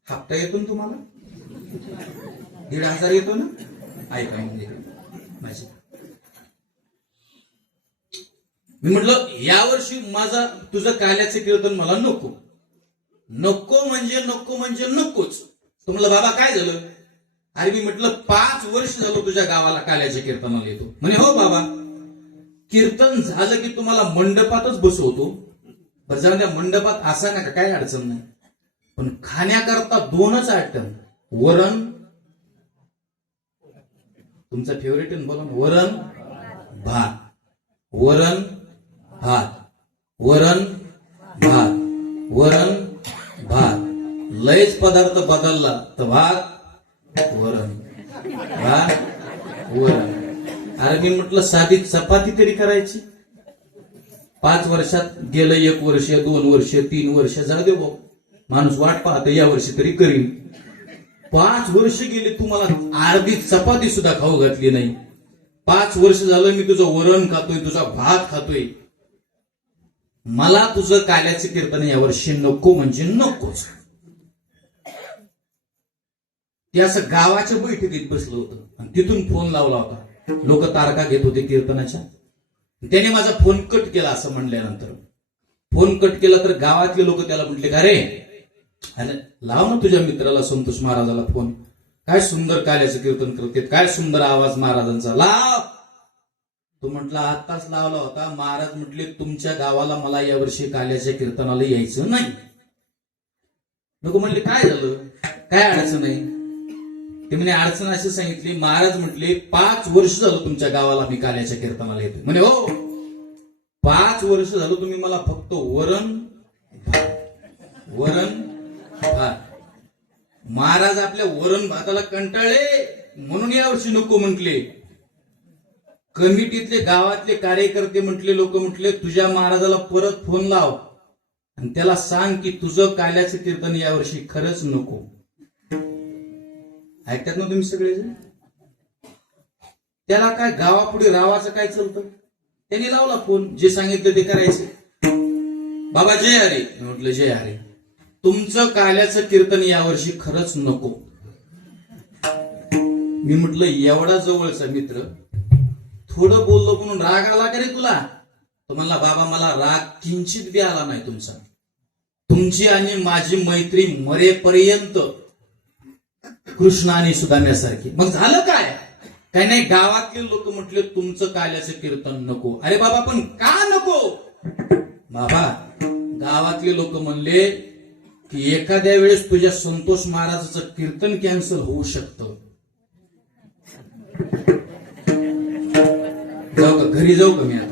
हप्ता येतो ना तुम्हाला, 1,500 येतो ना. ऐका म्हणजे माझी. मी म्हटलं यावर्षी माझा तुझं काल्याचं कीर्तन मला नको. नको म्हणजे नको म्हणजे नकोच. तो म्हणलं बाबा काय झालं. अरे मी म्हटलं 5 वर्ष झालं तुझ्या गावाला काल्याच्या कीर्तनाला येतो. म्हणे हो बाबा, कीर्तन झालं की तुम्हाला मंडपातच बसवतो. बरं जाऊन त्या मंडपात असा नका, काय अडचण नाही. पण खाण्याकरता 2च आयटम, वरण, तुमचा फेवरेट बोला, वरण भात, वरण भात, वरण भात, वरण भात. लयच पदार्थ बदलला तर भात वरण, भात वरण. अरे मी म्हटलं साधी चपाती तरी करायची. 5 वर्षात गेलं 1 वर्ष, 2 वर्ष, 3 वर्ष, जाऊ दे भाऊ, माणूस वाट पाहत या वर्षी तरी करीन. 5 वर्ष गेले, तू मला अर्धी चपाती सुद्धा खाऊ घातली नाही. 5 वर्ष झालं मी तुझं वरण खातोय, तुझा भात खातोय. मला तुझं काल्याचं कीर्तन यावर्षी नको म्हणजे नकोच. ते असं गावाच्या बैठकीत बसलं होतं आणि तिथून फोन लावला होता. लोक तारखा घेत होते कीर्तनाच्या. त्याने माझा फोन कट केला. असं म्हणल्यानंतर फोन कट केला तर गावातले लोक त्याला म्हटले का रे, अरे लाव ना तुझ्या मित्राला संतोष महाराजाला फोन, काय सुंदर काल्याचं कीर्तन करते, काय सुंदर आवाज महाराजांचा, लाव. तो म्हटला आत्ताच लावला होता. महाराज म्हटले तुमच्या गावाला मला यावर्षी काल्याच्या कीर्तनाला यायचं नाही. लोक म्हणले काय झालं, काय अडचण नाही. ते म्हणे अडचण अशी सांगितली, महाराज म्हटले 5 वर्ष झालं तुमच्या गावाला मी काल्याच्या कीर्तनाला येतोय. म्हणे हो 5 वर्ष झालं तुम्ही मला फक्त वरण भात. महाराज आपल्या वरण भाताला कंटाळले म्हणून यावर्षी नको म्हटले. कमिटीतले गावातले कार्यकर्ते म्हटले, लोक म्हटले तुझ्या महाराजाला परत फोन लाव आणि त्याला सांग की तुझं काल्याचं कीर्तन यावर्षी खरंच नको. ऐकतात ना तुम्ही सगळे. त्याला काय गावापुढे रावाचं काय चालतं? त्यांनी लावला फोन, जे सांगितलं ते करायचे. बाबा जय हरे. मी म्हटलं जय हरे. तुमचं काल्याचं कीर्तन यावर्षी खरंच नको. मी म्हटलं एवढा जवळचा मित्र, थोडं बोललो म्हणून राग आला का रे तुला? तो म्हणला बाबा मला राग किंचित बी आला नाही तुमचा. तुमची आणि माझी मैत्री मरेपर्यंत कृष्ण आणि सुदाम्यासारखी. मग झालं काय? काही नाही, गावातले लोक म्हटले तुमचं काल्याचं कीर्तन नको. अरे बाबा पण का नको? बाबा गावातले लोक म्हणले की एखाद्या वेळेस तुझ्या संतोष महाराजाचं कीर्तन कॅन्सल होऊ शकतं. जाऊ का घरी, जाऊ का मी आता?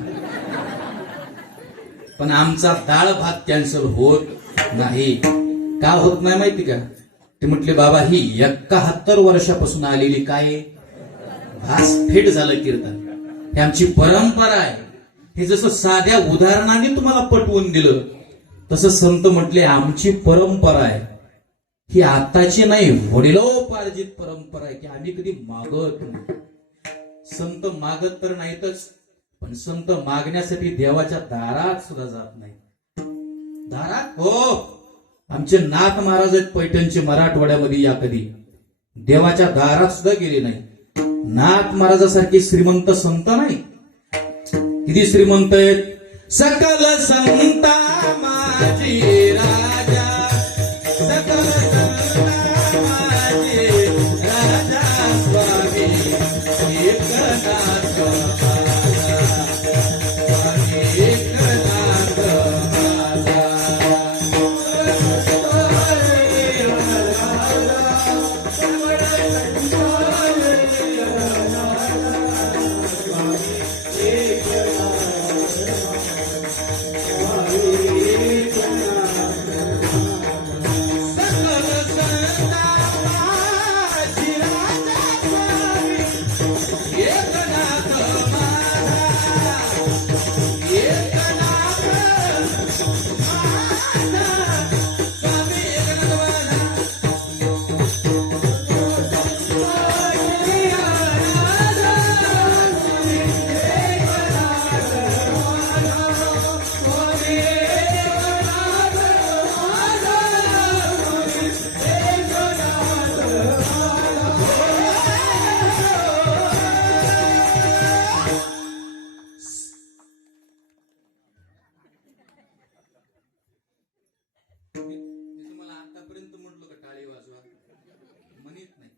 पण आमचा डाळ भात कॅन्सल होत नाही. का होत नाही माहिती का? ते म्हटले बाबा ही 71 वर्षापासून आलेली काय भासफेट झालं कीर्तन, ही आमची परंपरा आहे. हे जसं साध्या उदाहरणाने तुम्हाला पटवून दिलं तसं संत म्हटले आमची परंपरा आहे. ही आताची नाही, वडिलोपार्जित परंपरा आहे की आम्ही कधी मागत नाही. संत मागत तर नाहीतच, पण संत मागण्यासाठी देवाच्या दारात सुद्धा जात नाही. दारात हो, आमचे नाथ महाराज आहेत पैठणचे, मराठवाड्यामध्ये या कधी देवाच्या दारात सुद्धा गेले नाही. नाथ महाराजासारखे श्रीमंत संत नाही. किती श्रीमंत आहेत? सकल संता माझी राजा, सकल संता माझी राजा, स्वामी एकनाथ स्वामी एकनाथ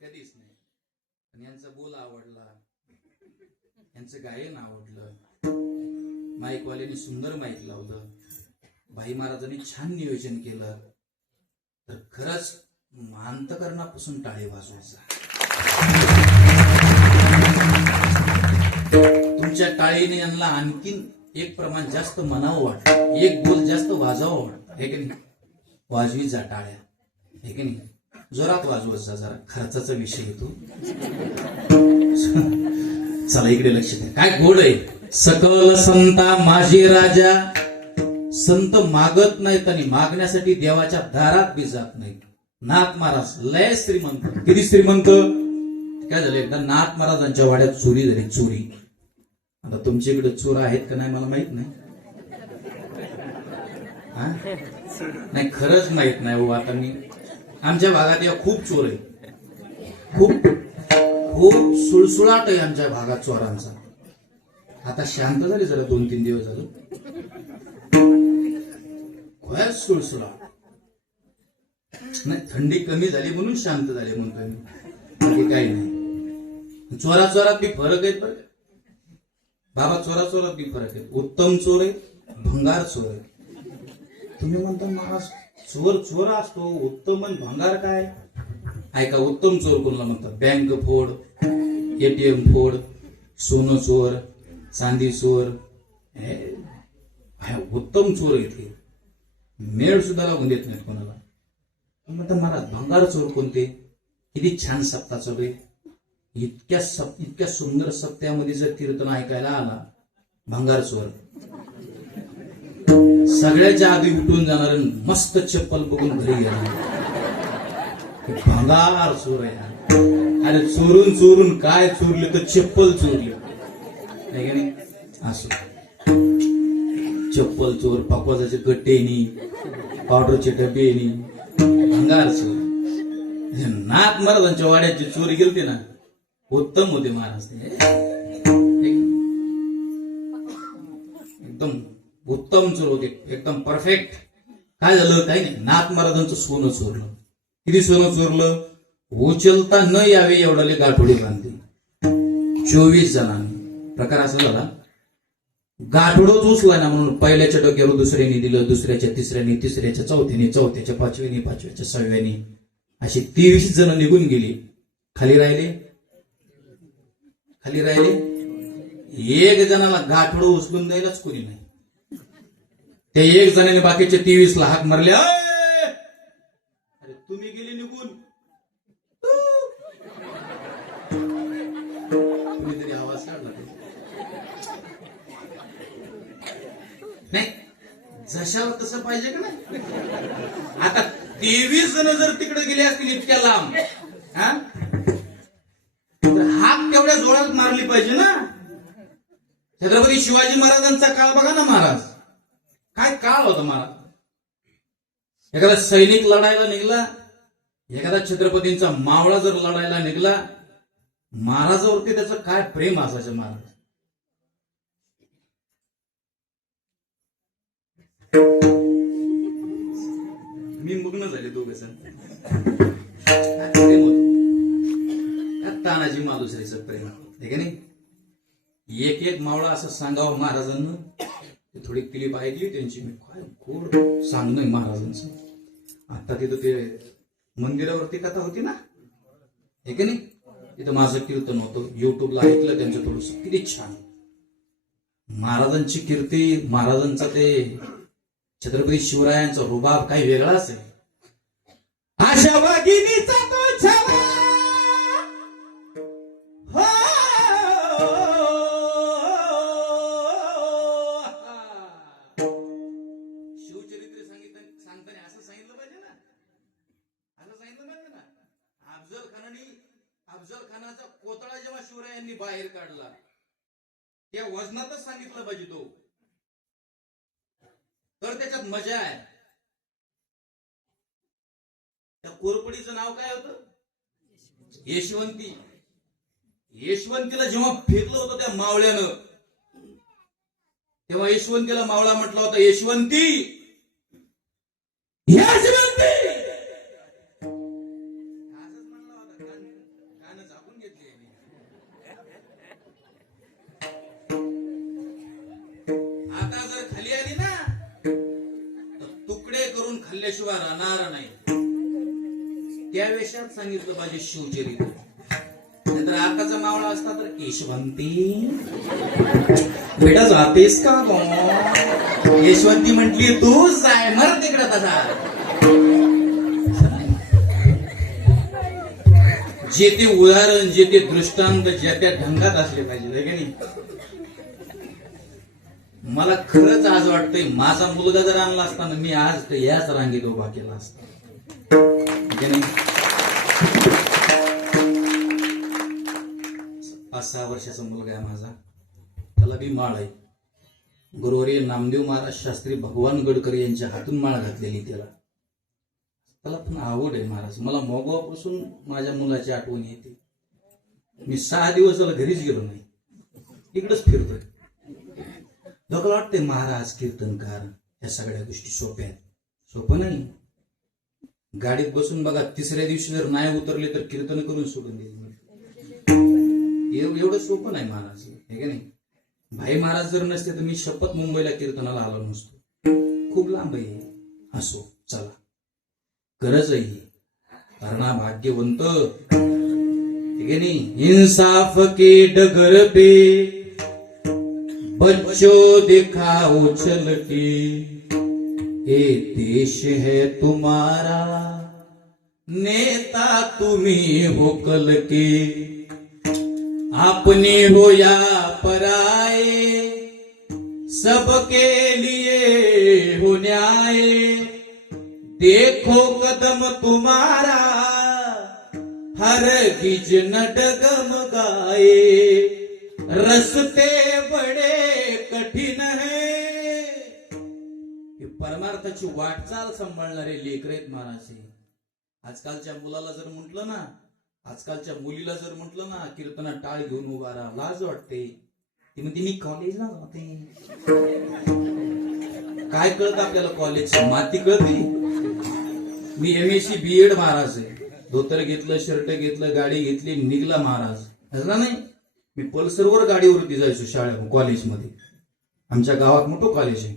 कधीच नाही. पण यांचा बोल आवडला, यांचं गायन आवडलं, माईकवाल्यांनी सुंदर माईक लावलं, भाई महाराजांनी छान नियोजन केलं, तर खरंच अंतकरणापासून टाळी वाजवायचा. तुमच्या टाळीने यांना आणखीन एक प्रमाण जास्त म्हणावं वाटतं, एक बोल जास्त वाजवावं वाटतं, हे की नाही? वाजवी जा टाळ्या, हे की नाही? जोरात वाजवत जा जरा, खर्चाचा विषय येतो. चला इकडे लक्ष द्या, काय गोड आहे. सकल संता माझी राजा. संत मागत नाहीत आणि मागण्यासाठी देवाच्या दारात बी जात नाहीत. नाथ महाराज लय श्रीमंत, किती श्रीमंत. काय झालं, एकदा नाथ महाराजांच्या वाड्यात चोरी झाली, चोरी. आता तुमच्या इकडे चोर आहेत का नाही मला माहित नाही, नाही खरंच माहित नाही हो. आता मी आमच्या भागात या खूप चोर आहे, खूप खूप सुळसुळाट आहे आमच्या भागात चोरांचा. आता शांत झाली जरा, 2-3 दिवस झालं काय सुळसुळाट नाही. थंडी कमी झाली म्हणून शांत झाली म्हणतो मी, बाकी काही नाही. चोरात बी फरक आहेत बरं बाबा, चोरात बी फरक आहे. उत्तम चोर आहे, भंगार चोर आहे. तुम्ही म्हणता महाराज चोर असतो, उत्तम आणि भंगार काय? ऐका, उत्तम चोर कोणाला म्हणतात? बँक फोड, एटीएम फोड, सोनं चोर, चांदी चोर, उत्तम चोर इथे मेळ सुद्धा लागून देत नाहीत कोणाला. म्हणतात महाराज भंगार चोर कोणते? किती छान सप्ताह चालू आहे. इतक्या सुंदर सप्त्यामध्ये जर कीर्तन ऐकायला आला, भंगार चोर सगळ्याच्या आधी उठून जाणार, मस्त चप्पल बघून घरी येणार, भंगार चोर आहे. अरे चोरून चोरून काय चोरले तर चप्पल चोरली नाही का नाही असं चप्पल चोर पाकवाजाचे गट्टेनी पावडरचे डबेनी अंगार चोर नाथ महाराजांच्या वाड्याची चोरी गेलती ना उत्तम होते महाराज ते. एकदम उत्तम चोर होते एकदम परफेक्ट. काय झालं काही नाही नाथ महाराजांचं सोनं चोरलं. किती सोनं चोरलं उचलता न यावे एवढाले गाठोडे बांधले 24 जणांनी. प्रकार असा झाला गाठोडच उचला ना म्हणून पहिल्याच्या डोक्यावर दुसऱ्याने दिलं दुसऱ्याच्या तिसऱ्याने तिसऱ्याच्या चौथ्याने चौथ्याच्या पाचव्याने पाचव्याच्या सहाव्याने अशी 23 जण निघून गेली. खाली राहिले एक जणाला गाठोडं उचलून द्यायलाच कोणी नाही. त्या एक जणाने बाकीच्या 23 ला हाक मारले अरे तुम्ही गेले निघून कुणीतरी आवाज काढला नाही जशावर तसं पाहिजे का नाही. आता 23 जण जर तिकडे गेले असतील इतक्या लांब तर हाक तेवढ्या जोरात मारली पाहिजे ना. छत्रपती शिवाजी महाराजांचा काळ बघा ना महाराज काय काळ होता महाराज. एखादा सैनिक लढायला निघला एखादा छत्रपतींचा मावळा जर लढायला निघला महाराजावरती त्याचं काय प्रेम असायचं महाराज. मी मग्न झाले दोघे जण प्रेम होत तानाजी मालुसरेचं प्रेम आहे का नाही. एक मावळा असं सांगावं महाराजांना थोडी क्लिप ऐकली त्यांची मी काय गोड सांगणं महाराजांचं. आता तिथं ते मंदिरावरती कथा होती ना हे का नाही तिथं माझं कीर्तन होतं युट्यूबला ऐकलं त्यांचं थोडस किती छान महाराजांची कीर्ती महाराजांचा ते छत्रपती शिवरायांचा रुबाब काही वेगळा असेल. आशा वाघिणीचा तो छावा शिवचरित्र सांगताना असं सांगितलं पाहिजे ना अफजल खानाचा कोतळा जेव्हा शिवरायांनी बाहेर काढला त्या वजनातच सांगितलं पाहिजे तो तर त्याच्यात मजा आहे. त्या कोरपडीचं नाव काय होतं यशवंती. यशवंतीला जेव्हा फेकलं होतं त्या मावळ्यानं तेव्हा यशवंतीला मावळा म्हटला होता यशवंती यशवंती असंच म्हणला होता कान झाकून घेतले. आता जर खाली आली ना तर तुकडे करून खाल्ल्याशिवाय राहणार नाही. त्या वेशात सांगितलं पाहिजे शिवचरित्र. नंतर आताचा मावळा असता तर यशवंती बेटा जातेस का यशवंती म्हटली तू जाय मर तिकडे तसा. जे ते उदाहरण जे ते दृष्टांत ज्या त्या ढंगात असले पाहिजे का नाही. मला खरंच आज वाटतंय माझा मुलगा जर आणला असताना मी आज तर याच रांगेत उभा केला असता. 5-6 वर्षाचा मुलगा आहे माझा. त्याला बी माळ आहे. गुरुवर्य नामदेव महाराज शास्त्री भगवान गडकरी यांच्या हातून माळ घातलेली त्याला पण आवड आहे महाराज. मला मोगवापासून माझ्या मुलाची आठवण येते. मी 6 दिवस त्याला घरीच गेलो नाही इकडेच फिरतोय. लोकांना वाटतंय महाराज कीर्तनकार या सगळ्या गोष्टी सोप्या आहेत. सोपं नाही. गाडीत बसून बघा 3ऱ्या दिवशी जर नाही उतरले तर कीर्तन करून सोडून देईल. एवढं सोपं नाही महाराज हे का नाही. भाई महाराज जर नसते तर मी शपथ मुंबईला कीर्तनाला आलो नसतो. खूप लांब आहे. असो चला गरज आहे करना भाग्यवंत ठीक है नहीं. इंसाफ के डगर पे बच्चों देखा उछल के ये देश है तुम्हारा नेता तुम्ही हो कल के. अपने हो या पराए सबके लिए हो न्याय. देखो कदम तुम्हारा हर गिज न डगमगाए, रस्ते बडे कठीण है. हे परमार्थाची वाटचाल सांभाळणारे लेकर आहेत महाराज. आजकालच्या मुलाला जर म्हटलं ना, आजकालच्या मुलीला जर म्हटलं ना, कीर्तना टाळ घेऊन उभा राहा, लाज वाटते. ती म्हणते मी कॉलेजला जाते. काय कळत आपल्याला कॉलेज? माती कळते. मी MSc BEd महाराज आहे. धोतर घेतलं, शर्ट घेतलं, गाडी घेतली, निघला महाराज. असला नाही, मी पल्सरवर गाडीवरती जायचो शाळेत, कॉलेजमध्ये. आमच्या गावात मोठं कॉलेज आहे.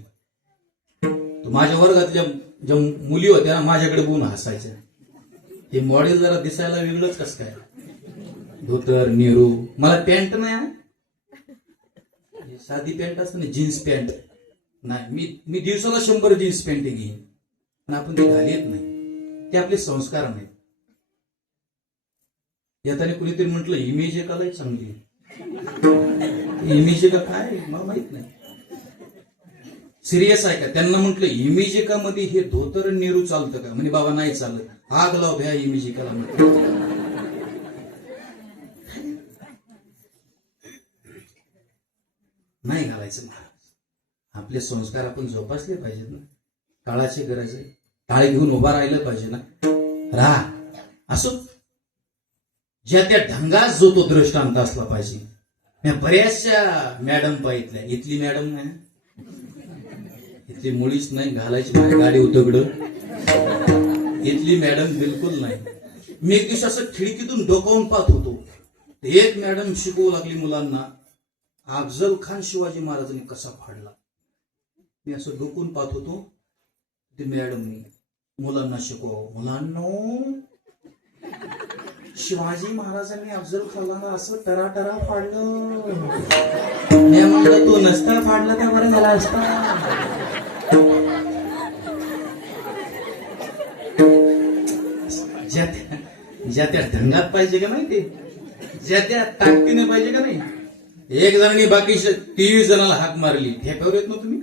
तर माझ्या वर्गातल्या ज्या मुली होत्या ना, माझ्याकडे बघून हसायच्या. हे मॉडेल जरा दिसायला वेगळंच कस काय, धोतर नेहरू. मला पॅन्ट नाही, साधी पॅन्ट असते ना, जीन्स पॅन्ट नाही. मी दिवसाला 100 जीन्स पॅन्ट घेईन, पण आपण ते घालीत नाही. ते आपले संस्कार नाहीत. याताने कुणीतरी म्हटलं इमेज आहे का लय चांगली. इमेज आहे का काय मला माहित नाही. सिरियस आहे का? त्यांना म्हटलं इमेजिका मध्ये हे धोतर नेहरू चालतं का? म्हणे बाबा नाही चालत. आग लाव भ्या इमेजिकाला म्हटलं. नाही घालायचं महाराज. आपले संस्कार आपण जोपासले पाहिजेत ना. काळाची गरज आहे. टाळ घेऊन उभा राहिलं पाहिजे ना. राहा असो, ज्या त्या ढंगात जो तो दृष्टांत असला पाहिजे. मी बऱ्याचशा मॅडम पाहितल्या. इथली मॅडम नाही, इथली मुळीच नाही. घालायची माझी गाडी उतगड. इथली मॅडम बिलकुल नाही. मी एक दिवस असं खिडकीतून डोकावून पाहत होतो. एक मॅडम शिकवू लागली मुलांना, अफजल खान शिवाजी महाराजांनी कसा फाडला. मी असं डोकून पाहत होतो. ते मॅडमनी मुलांना शिकव, मुलांनो शिवाजी महाराजांनी अफजल खानला असं टराटरा फाडलं. मी म्हणलं तो नसता फाडला त्या बरं झाला असता. ज्या त्या ढंगात पाहिजे का नाही, ते ज्या त्या ताकदीने पाहिजे का नाही. एक जणांनी बाकी 23 जणांना हाक मारली. ठेप्यावर येत ना तुम्ही.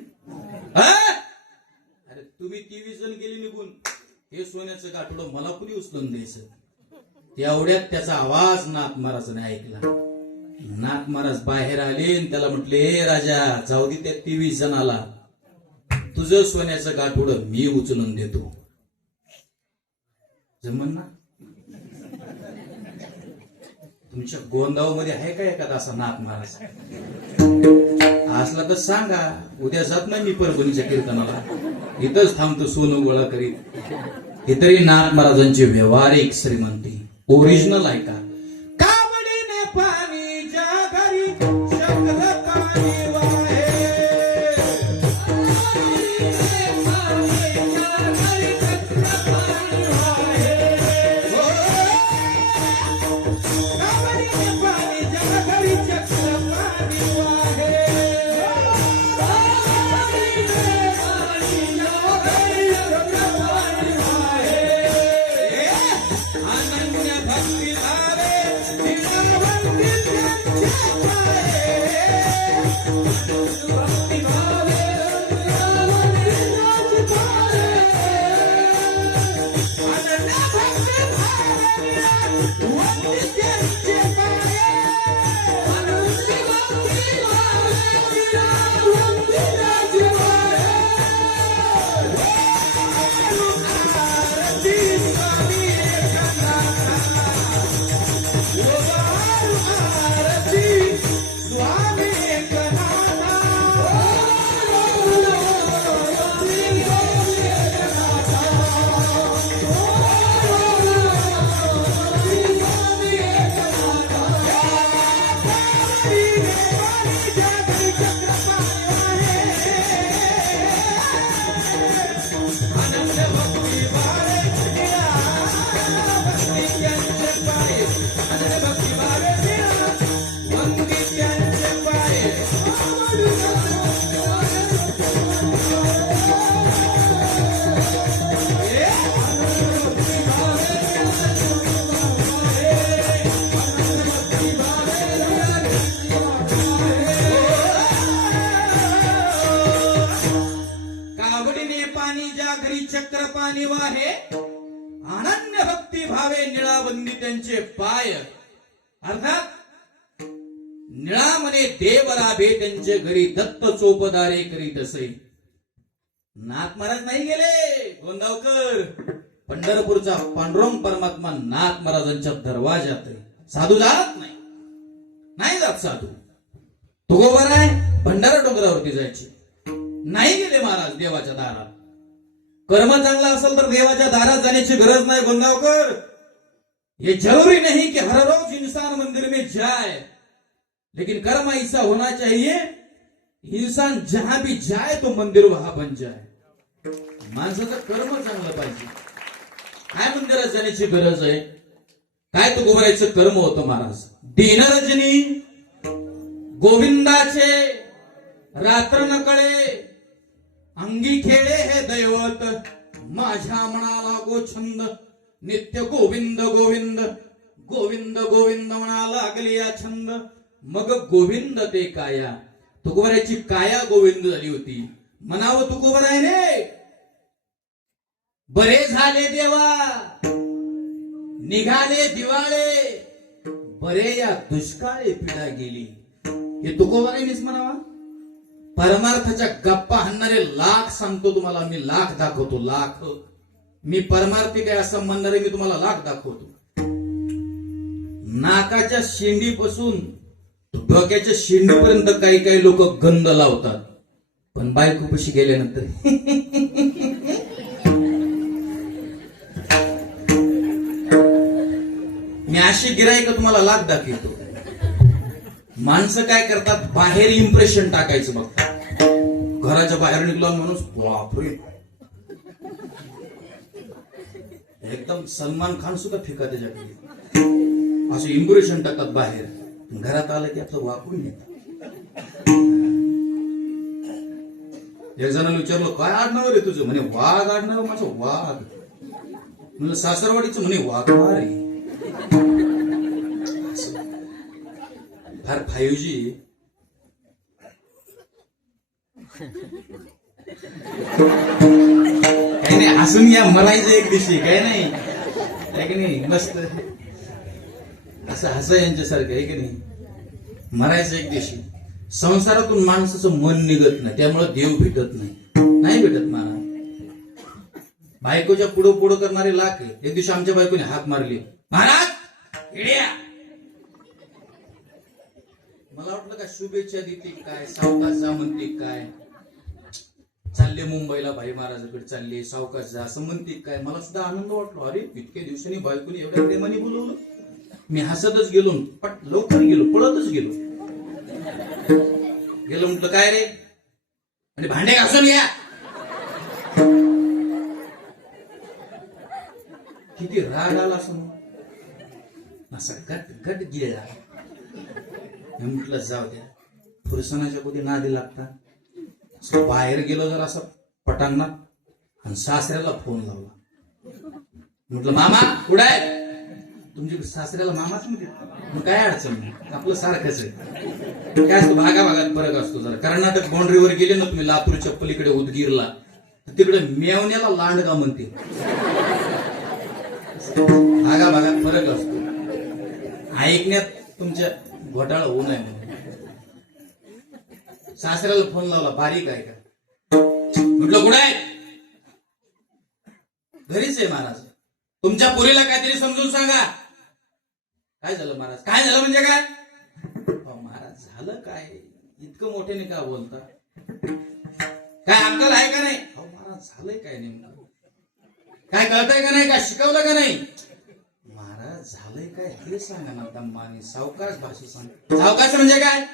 अरे तुम्ही 23 जण गेले निघून. हे सोन्याचं गाठोडं मला कुणी उचलून द्यायचं. एवढ्यात त्याचा आवाज नाथ महाराजांनी ऐकला. नाथ महाराज बाहेर आले आणि त्याला म्हटले, हे राजा जाऊ दे त्या 23 जणाला, तुझं सोन्याचं गाठोडं मी उचलून देतो. जमन ना. तुमच्या गोंदावमध्ये आहे का एखादा असा नाथ महाराज? असला तर सांगा. उद्या जात नाही मी परभणीच्या कीर्तनाला. इथंच थांबतो सोनं गोळा करीत. हे तरी नाथ महाराजांची व्यवहारिक श्रीमंती ओरिजिनल आहे का? कावडीने पाणी ज्या घरी शंकर पाणी वाहे. अनन्य भक्ती भावे निळाबंदी त्यांचे पाय. अर्थात निळा म्हणे देव राभे त्यांचे घरी दत्त चोपदारे करीत असे. नाथ महाराज नाही गेले गोंदावकर. पंढरपूरचा पांडुरंग परमात्मा नाथ महाराजांच्या दरवाजात आहे. साधू जात नाही, नाही जात साधू. तुकोबार आहे भंडारा डोंगरावरती जायचे, नाही गेले महाराज देवाच्या दारात. कर्म चांगला असेल तर देवाच्या दारात जाण्याची गरज नाही गोंदावकर. ये जरूरी नहीं कि हर रोज इंसान मंदिर में जाए, लेकिन कर्म ऐसा होना चाहिए इंसान जहां भी जाए तो मंदिर वहां बन जाए. माणसाचं कर्म चांगलं पाहिजे. काय मंदिरात जाण्याची गरज आहे? काय तुकोबारायचं कर्म होतं महाराज. दिनरजनी गोविंदाचे रात्र न कळे, अंगी खेळे हे दैवत, माझ्या मनाला गोछंद, नित्य गोविंद गोविंद गोविंद गोविंद म्हणा लागली या छंद. मग गोविंद ते काया. तुकोबारायची काया गोविंद झाली होती. म्हणावं तुकोबारायने बरे झाले देवा, निघाले दिवाळे, बरे या दुष्काळी पिढा गेली. हे तुकोबारायनेच म्हणावा. परमार्थाच्या गप्पा हाणणारे लाख सांगतो तुम्हाला मी, लाख दाखवतो लाख. मी परमार्थिक आहे असं म्हणणारे मी तुम्हाला लाख दाखवतो. नाकाच्या शेंडीपासून डोक्याच्या शेंडीपर्यंत काही काही लोक गंध लावतात, पण बायकोपाशी गेल्यानंतर मी अशी गिराईक तुम्हाला लाख दाखवतो. माणसं काय करतात, बाहेर इम्प्रेशन टाकायचं बघतात. घराच्या बाहेर निघला माणूस बापरे, एकदम सलमान खान सुद्धा फिका त्याच्याकडे, असं इम्प्रेशन टाकतात बाहेर. घरात आलं की आपलं वाकून येतात. एक जणांना विचारलं काय आडनाव रे तुझं? म्हणे वाघ आडनाव माझं वाघ. म्हणलं सासरवाडीचं? म्हणे वाघमार आहे. फार 5G काही नाही, हसून घ्या, मरायचं एक दिवशी, काय नाही आहे की नाही. मस्त असं हसा यांच्यासारखं आहे की नाही. मरायचं एक दिवशी. संसारातून माणसाचं मन निघत नाही, त्यामुळे देव भेटत नाही. नाही भेटत महाराज. बायकोच्या पुढं पुढं करणारे लाख आहे. एक दिवशी आमच्या बायकोने हाक मारली, महाराज इड्या. मला वाटलं का शुभेच्छा देते काय, सावकाश जा म्हणते काय, चालले मुंबईला भाई महाराजाकडे चालले, सावकाश जा असं म्हणते काय. मला सुद्धा आनंद वाटलो. अरे इतक्या दिवसांनी बायकोने एवढ्या प्रेमाने बोलवलं. मी हसतच गेलो, पट लवकर गेलो, पळतच गेलो. म्हटलं काय रे, आणि भांडे घासून घ्या. किती राग आला असं, असा गट गट गिळला. म्हटलं जाऊ द्या, फुरसनाच्या कुठे नादी लागतात. बाहेर गेलो जर असं पटांगणात, आणि सासऱ्याला फोन लावला. म्हटलं मामा कुठं आहे? तुमच्या सासऱ्याला मामाच म्हणते. मग काय अडचण नाही, आपलं सारखंच आहे. काय असतं भागा भागात फरक असतो जरा. कर्नाटक बाउंड्रीवर गेले ना तुम्ही, लातूरच्या पलीकडे उदगीरला, तिकडे मेवण्याला लांडगा म्हणते. भागा भागात फरक असतो. ऐकण्यात तुमच्या घोटाळा होऊ नये म्हणून सासऱ्याला फोन लावला. बारीक आहे का? म्हटलं कुठे आहे? घरीच आहे महाराज. तुमच्या पोरीला काहीतरी समजून सांगा. काय झालं महाराज? काय झालं म्हणजे काय? महाराज झालं काय, इतकं मोठ्याने का बोलता? काय अक्कल आहे का नाही? महाराज झालंय काय नेमकं? काय कळतंय का नाही? काय शिकवलं का नाही? महाराज झालंय काय हे सांगा ना दम्माने. सावकाश भाषा सांग. सावकाश म्हणजे काय?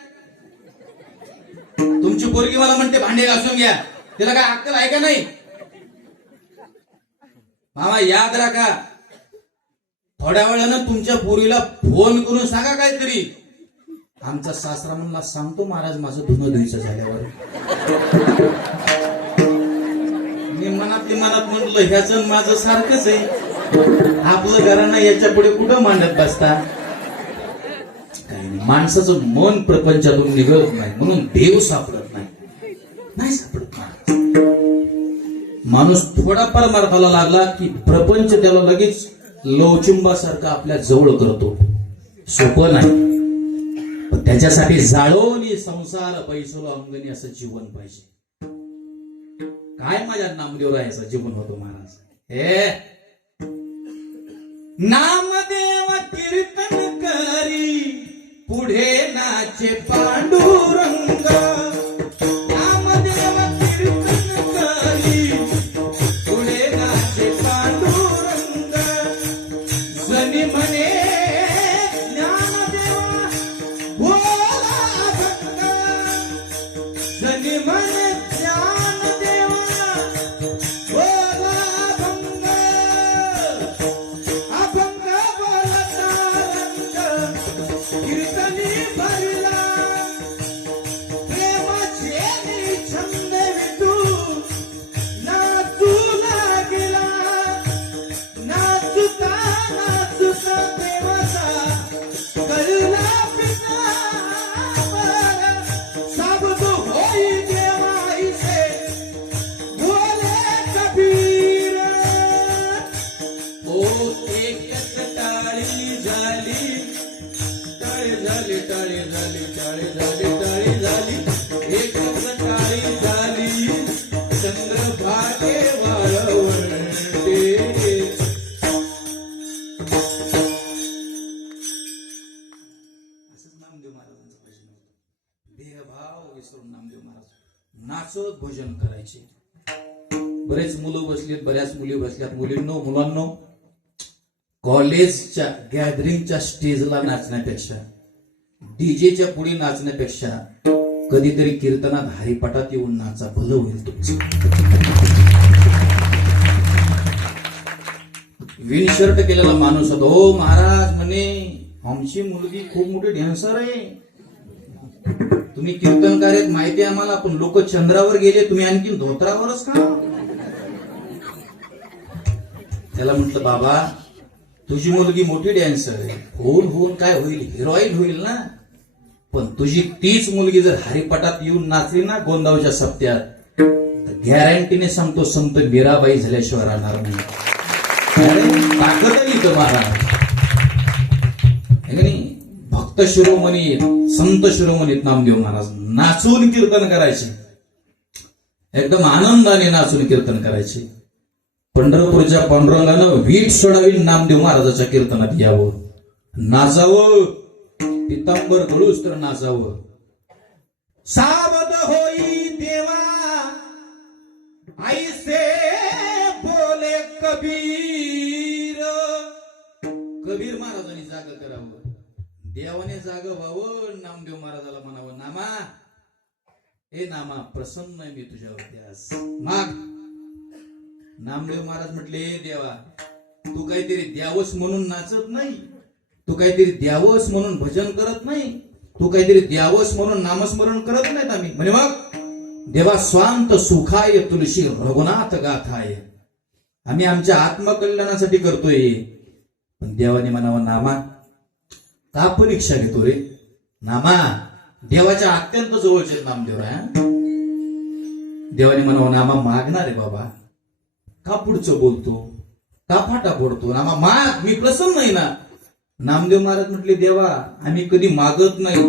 तुमची पोरगी मला म्हणते भांडे घासून घ्या, तिला काय अक्कल आहे का नाही? मामा याद राखा, थोड्या वेळानं तुमच्या पोरीला फोन करून सांगा काहीतरी. आमचा सासरा म्हणला सांगतो महाराज माझं धुणं धुईचं झाल्यावर. मी मनात म्हटलं ह्याचं माझं सारखंच आहे. आपलं घरांना याच्या पुढे कुठं मांडत बसता? काही नाही, माणसाचं मन प्रपंचातून निघत नाही म्हणून देव सापडत नाही. नाही सापडत. माणूस थोडाफार मार्गाला लागला की प्रपंच त्याला लगेच लोचुंबासारखा आपल्या जवळ करतो. सोपं नाही, पण त्याच्यासाठी जाळोनी संसार पैसलो अंगणी असं जीवन पाहिजे. काय माझ्या नामदेवरायाचं जीवन होतं महाराज. हे नामदेव कीर्तन करी पुढे नाचे पांडुरंग. नामदेव कीर्तन करी पुढे नाचे पांडुरंग. जनी म्हणे ज्ञानदेवा भोला भक्त. जनी म्हणे ज्ञानदेवा भोला भंग. अभंग बोलता रंग कीर्तनी भरला. प्रेमाचे छंद विटू नाचू लागला. नाचुता नाचुता देवाचा करुणा पिता साबत होई देवाईसे बोले कबीर. ओ एकच टाळी झाली. टाळी झाली टाळी झाली टाळी झाली टाळी झाली. एकच टाळी झाली. चंद्रभागे वाळवंटे. असंच नामदेव महाराजांचं भजन होतं. देहभाव विसरून नामदेव महाराज नाचत भजन करायचे. बरेच मुलं बसलीत, बऱ्याच मुली बसल्यात. मुलांनो, कॉलेजच्या गॅदरिंगच्या स्टेजला नाचण्यापेक्षा, डीजेच्या पुढे नाचण्यापेक्षा कधीतरी कीर्तनात हरिपाठात येऊन नाचा, भलं होईल तुमचं. विनशर्ट केलेला माणूस होता. हो महाराज म्हणे आमची मुलगी खूप मोठी डॅन्सर आहे. तुम्ही कीर्तनकार आहेत माहिती आहे आम्हाला, पण लोक चंद्रावर गेले, तुम्ही आणखी धोत्रावरच का? त्याला म्हटलं बाबा तुझी मुलगी मोठी डॅन्सर आहे, होऊन काय होईल, हिरोईन होईल ना. पण तुझी तीच मुलगी जर हरिपाठात येऊन नाचली ना गोंदावच्या सप्त्यात, तर गॅरंटीने सांगतो संत मीराबाई झाल्याशिवाय राहणार नाही. ताकद आहे इथं महाराज. भक्त शिरोमणी, संत शिरोमणीत नामदेव महाराज नाचून कीर्तन करायचे. एकदम आनंदाने नाचून कीर्तन करायचे. पंढरपूरच्या पांडुरंगानं वीट सोडावी नामदेव महाराजाच्या कीर्तनात यावं, नाचावं, पितांबर गळूस तर नाचावं. सावध होई देवा ऐसे बोले कबीर. कबीर महाराजांनी जाग करावं, देवाने जाग व्हावं. नामदेव महाराजाला म्हणावं नामा, हे नामा प्रसन्न आहे मी तुझ्यावरती आज, माग. नामदेव महाराज म्हटले देवा तू काहीतरी द्यावस म्हणून नाचत नाही, तू काहीतरी द्यावस म्हणून भजन करत नाही, तू काहीतरी द्यावस म्हणून नामस्मरण करत नाहीत आम्ही. म्हणे मग देवा स्वांत सुखाय तुलसी रघुनाथ गाथाय. आम्ही आमच्या आत्मकल्याणासाठी करतोय. पण देवाने म्हणावं नामा का परीक्षा घेतो रे. नामा देवाच्या अत्यंत जवळचे नामदेव आहे. देवाने म्हणावं नामा मागणार आहे बाबा, का पुढचं बोलतो, का फाटा पडतो. नामा माग, मी प्रसन्न नाही ना. नामदेव महाराज म्हटले देवा आम्ही कधी मागत नाही,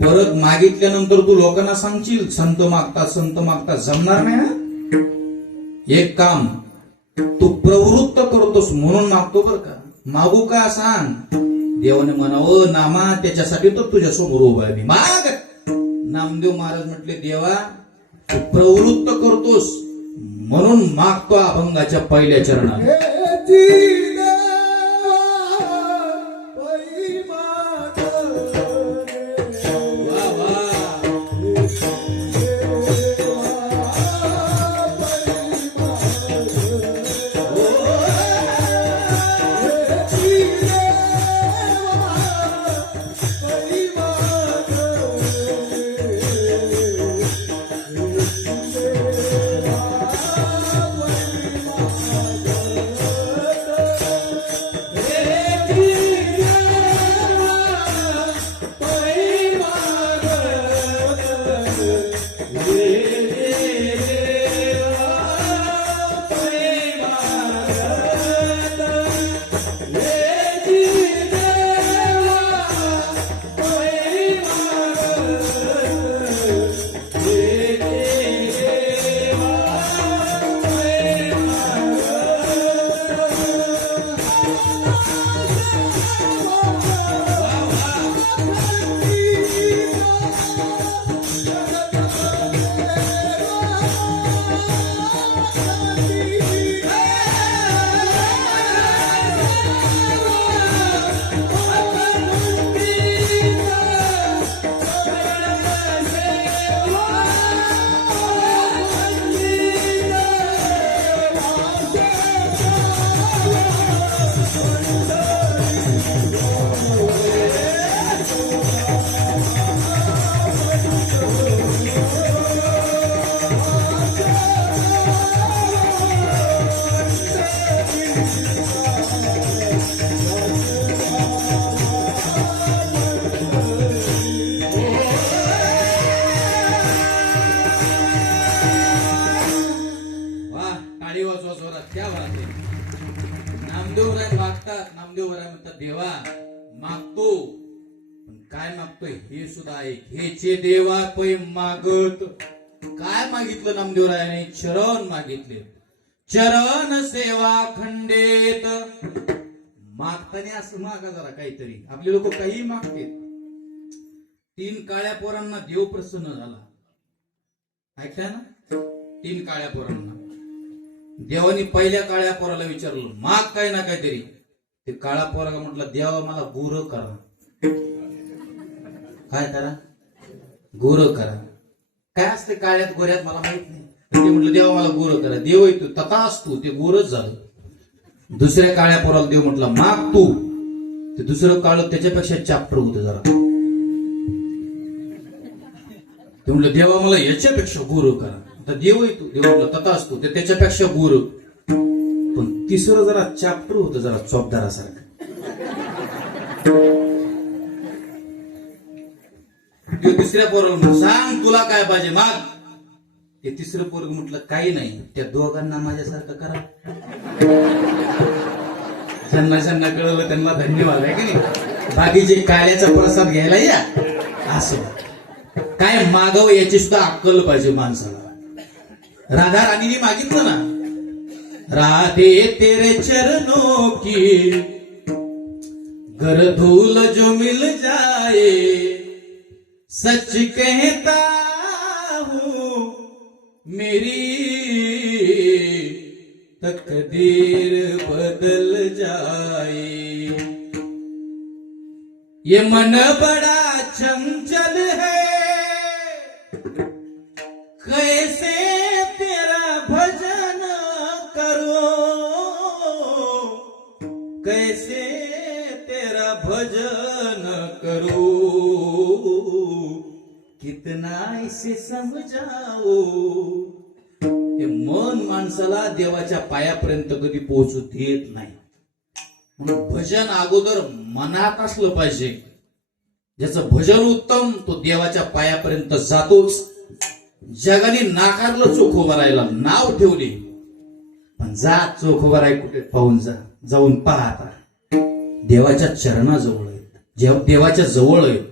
परत मागितल्यानंतर तू लोकांना सांगशील संत मागता जमणार नाही ना. एक काम तू प्रवृत्त करतोस म्हणून मागतो बर का, मागू का सांग. देवाने म्हणावं नामा त्याच्यासाठी तर तुझ्या समोर उभा आहे मी, माग. नामदेव महाराज म्हटले देवा तू प्रवृत्त करतोस म्हणून मागतो अभंगाच्या पहिल्या चरणात. जोरात क्या बात आहे. नामदेवराय मागतात, नामदेवराय म्हणतात देवा मागतो, पण काय मागतोय हे सुद्धा ऐक. हेचे देवा पै मागत. काय मागितलं नामदेवरायाने? चरण मागितले. चरण सेवा खंडेत. मागताना असं मागा जरा काहीतरी. आपले लोक काही मागते. 3 काळ्या पोरांना देव प्रसन्न झाला. ऐकताय ना? 3 काळ्या पोरांना देवानी पहिल्या काळ्या पोराला विचारलं माग काय ना काहीतरी. ते काळा पोराला म्हटलं देवा मला गोर करा. काय करा? गोर करा. काय असते काळ्यात गोऱ्यात मला माहित नाही. ते म्हटलं देवा मला गोर करा. देव येतो तथा असतो, ते गोरच झालं. दुसऱ्या काळ्या पोराला देव म्हटलं माग तू. ते दुसरं काळ त्याच्यापेक्षा चॅप्टर होतं जरा. ते म्हटलं देवा मला याच्यापेक्षा गोर करा. आता देव येतो, देव म्हटलं तथा असतो, ते त्याच्यापेक्षा गोर. पण तिसरं जरा चॅप्टर होतं, जरा चोपदारासारखं. तिसऱ्या पोराला म्हटलं सांग तुला काय पाहिजे माग. ते तिसरं पोरग म्हटलं काही नाही, त्या दोघांना माझ्यासारखं करा. ज्यांना कळलं त्यांना धन्यवाद आहे की नाही. बाकीचे काळ्याचा प्रसाद घ्यायला या. असं काय मागावं याची सुद्धा अक्कल पाहिजे माणसाला. राधा राणीने मागितलं ना, राधे तेरे चरणों की गर धूल जो मिल जाए, सच कहता हूं मेरी तकदीर बदल जाए. ये मन बड़ा चंचल है, कैसे तेरा भजन करो, कैसे तेरा भजन करो, कितना इसे समजाओ. हे मन माणसाला देवाच्या पायापर्यंत कधी पोहोचू देत नाही. म्हणून भजन अगोदर मनात असलं पाहिजे. ज्याचं भजन उत्तम तो देवाच्या पायापर्यंत जातोच. जगाने नाकारलं चोखोबारायला, नाव ठेवले, पण जा चोखोबाराय कुठे पाहून जा. जाऊन पहा आता. देवाच्या चरणाजवळ आहेत, देवाच्या जवळ आहेत.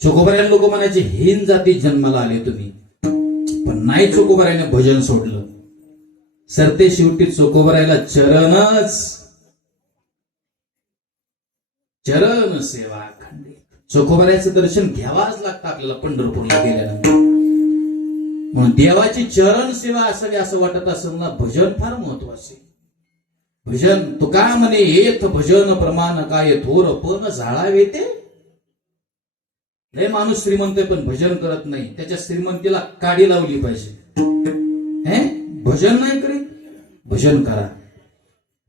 चोखोबारायला लोक म्हणायचे हीन जाती जन्माला आले तुम्ही, पण नाही चोखोबारायने भजन सोडलं. सरते शेवटी चोखोबारायला चरण सेवा खंडित. चोखोबारायचं दर्शन घ्यावाच लागतं आपल्याला पंढरपूरला गेल्यानंतर. म्हणून देवाची चरण सेवा असावी असं वाटत असेल ना, भजन फार महत्वाचे. भजन तुका म्हणे येथ भजन प्रमाण काय थोर पण झाडावे ते. लय माणूस श्रीमंत पण भजन करत नाही. त्याच्या श्रीमंतीला काडी लावली पाहिजे. भजन नाही करीत, भजन करा.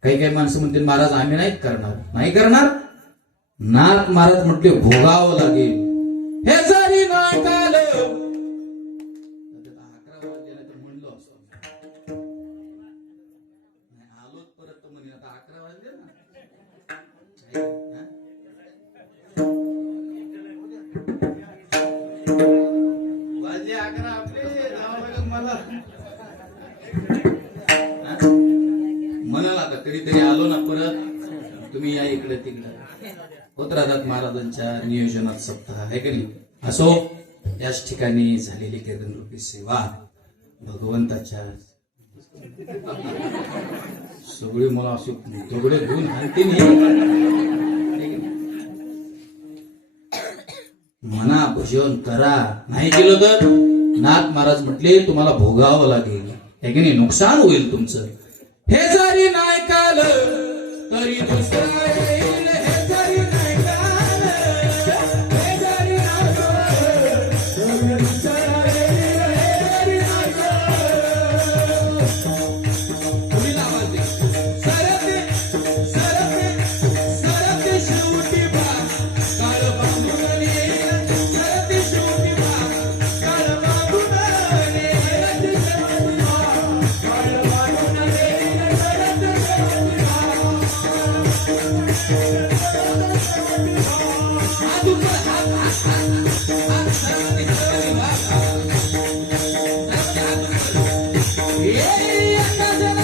काही काही माणसं म्हणते महाराज आम्ही नाही करणार. नाही करणार, नाथ महाराज म्हटले भोगावं लागेल. हे जरी नाकाल 11 वाजले तर म्हणलो असं आलोच परत म्हणे आता 11 वाजले ना. वाजले 11 आपले जावं लागेल मला. म्हणाल आता कधीतरी आलो ना परत तुम्ही या इकडे तिकडे होत राहतात महाराजांच्या नियोजनात सप्ताह आहे की नाही. असो याच ठिकाणी झालेली कीर्तन रूपी सेवा भगवंताच्या सगळे मला असे दगडे घेऊन आणते म्हणा भजन करा. नाही केलं तर नाथ महाराज म्हटले तुम्हाला भोगावं लागेल आहे की नाही. नुकसान होईल तुमचं. हे जरी नाही काल तरी दुसरा येईल. हे जरी नाही काल, हे जरी नाही काल, तरी दुसरा येईल. हे जरी नाही काल. पुढील आवाज दे. सरते सरते सरते शेवटी बा काळ बांधून येईल. सरते शेवटी बा काळ बांधून येईल. काळ बांधून येईल. सरते शेवटी बा Yeah.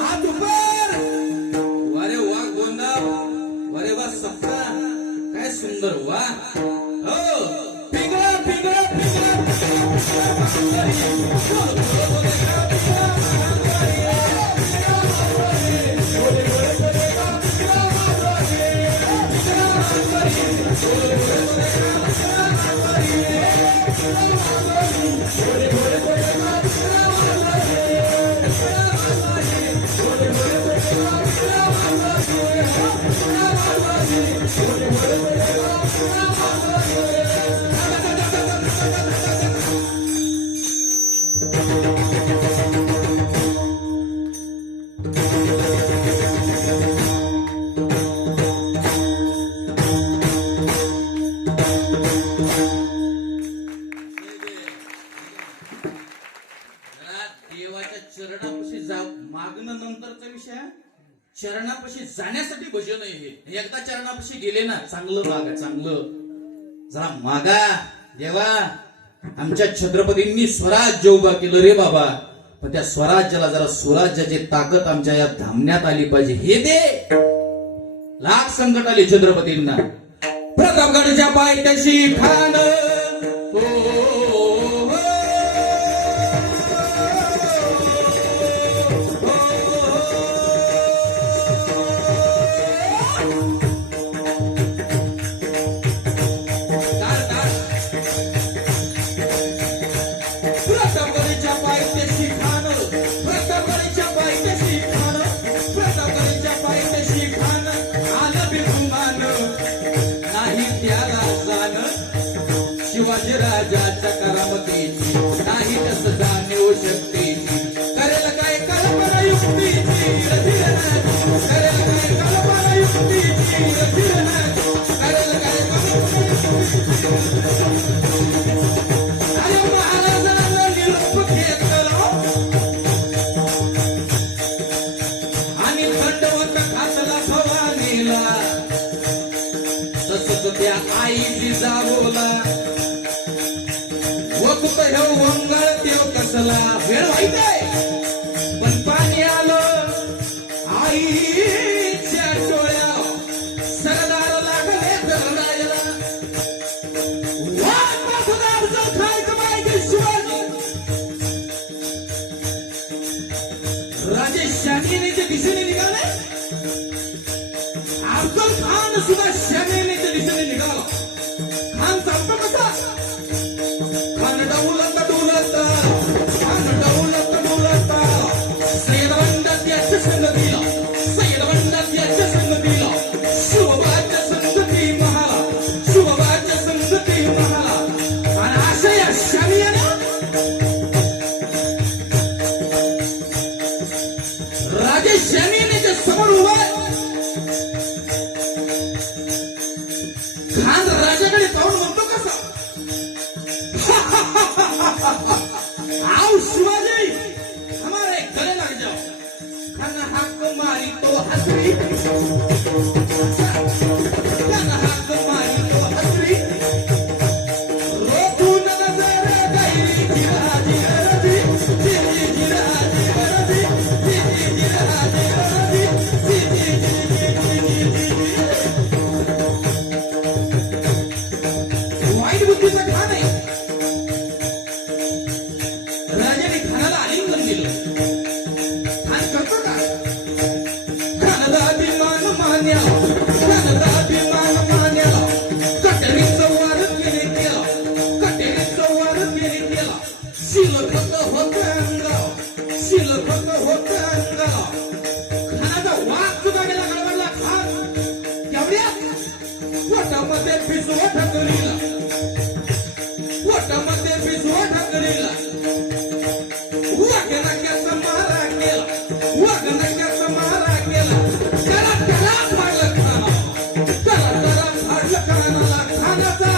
हात उपर. वारे वा गोंदा, वारे वा सप्ता, काय सुंदर वा. हो पिंगळा पिंगळा पिंगळा. देवाच्या चरणापाशी जा मागणं नंतरचा विषय आहे. चरणापाशी जाण्यासाठी भजन आहे हे. एकदा चरणापाशी गेले ना चांगलं मागा, चांगलं जरा मागा. देवा आमच्या छत्रपतींनी स्वराज्य उभा केलं रे बाबा, पण त्या स्वराज्याला जरा स्वराज्याची ताकद आमच्या या धामण्यात आली पाहिजे. हे दे. लाख संकट आले छत्रपतींना. प्रतापगडच्या पायथ्याशी खान शिवाजी राजाच्या करामतीची नाही तसं जाणीव शक्तीची. करेल काय कल्पना युक्तीची करेल काय कल्पना युक्तीची करेल काय अरे महाराजांना निरोप घेतला आणि दंडवत घातला भवानीला. तसंच त्या आईची जावोला वंगळ देव कसला वेळ वाईट आहे. पण पाणी आलं आईच्या डोळ्या. सरदार लागले धरणायला. राजे शामिनीच्या दिशेने निघाले. अफजल खान सुद्धा शामिनीच्या दिशेने निघाला. खान सांगतो कसा समोर उभा. खान राजाकडे पाहून म्हणतो कसा आओ शिवाजी हमारे गले लग जाओ. खान हाक मारी तो हसरी. खान हाक मारी तो हसरी. रोखून नजर गई जिराजी रजी जिराजी रजी जिराजी रजी. वाईट बुद्धीचा खान आहे. राजाने खानाला आलिंगन दिलं. खान करतो का खानाला अभिमान मान्या. खानाला अभिमान मान्या. कटेरीचं वार केले केला. कटेरीचं वार केले केला. शिलखत होत अंगाव. शिलखत होत अंगाव. खानाचा वाद सुद्धा गेला गडबडला. खान केवढ्या पोटामध्ये पिसवा ठाकरीला. पोटामध्ये पिसवा ठाकरीला. वाघनक्याचा मारा केला. वाघनक्याचा मारा केला. त्याला त्याला फाडलं खाना. त्याला त्याला फाडलं खानाला. खानाचा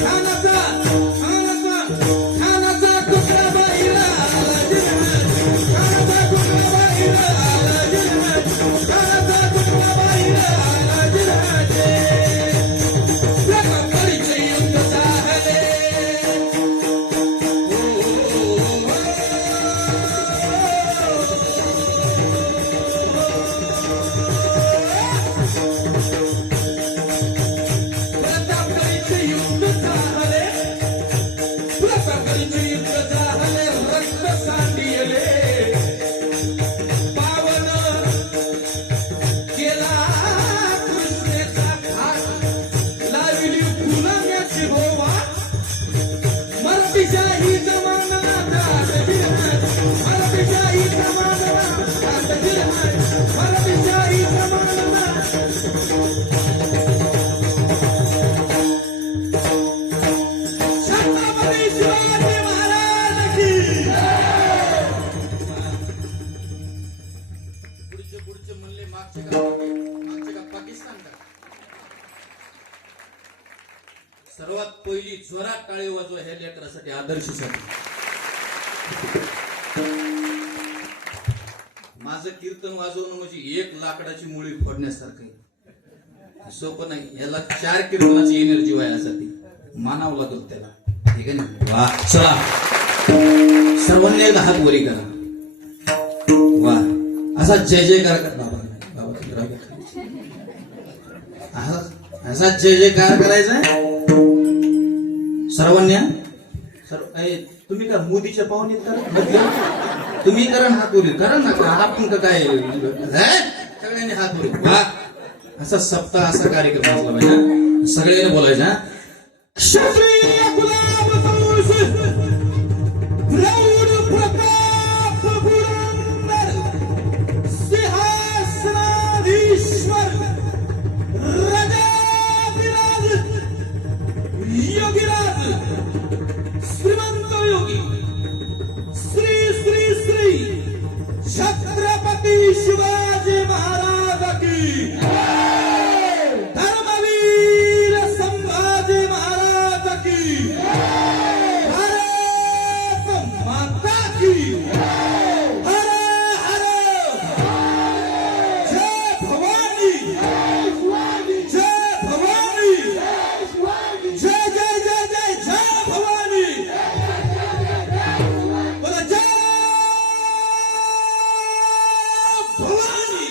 खानाचा खानाचा खानाचा तुकडा बाईला. खानाचा तुकडा बाईला. खानाचा तुकडा बाईला. प्रतापगडचे युद्ध जोरात टाळी वाजवा हे लेकरासाठी आदर्शसाठी. माझं कीर्तन वाजवणं म्हणजे एक लाकडाची मुळी फोडण्यासारखं आहे. सोपं नाही. याला 4 कीर्तनाची एनर्जी व्हायला जाते. मानावं लागत त्याला. ठीक आहे ना. वा चला सर्वांनी एकदा हात वरी करा. वा असा जय जयकार कर. बाबा असा जय जयकार करायचा सर्वांनी. तुम्ही का मोदीच्या पाहुणीत करा. तुम्ही करा हात वरी करा ना. आपण का काय सगळ्यांनी हात वरी. वा असा सप्ताह असा कार्यक्रम असला पाहिजे. सगळ्यांनी बोलायचा. क्षत्रिय गुलाब वंश, प्रौढ प्रताप पुरंदर, सिंहासनाधीश्वर, राजाधिराज, योगीराज, श्रीमंत योगी, श्री श्री श्री छत्रपती शिवाजी महाराज की, धर्मवीर संभाजी महाराज की, भारत माता की, हर हर, जय भवानी, जय भवानी, जय जय जय जय जय भवानी, बोला जय भवानी.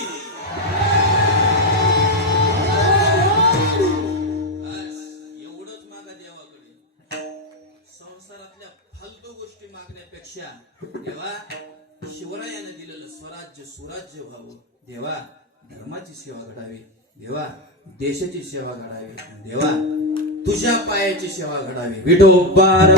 बस, एवढंच मागा देवाकडे. संसारातल्या फालतू गोष्टी मागण्यापेक्षा देवा शिवरायाने दिलेलं स्वराज्य सुराज्य व्हावं. देवा धर्माची सेवा घडावी. देवा देशाची सेवा घडावी. देवा तुझ्या पायाची सेवा घडावी. विठोबार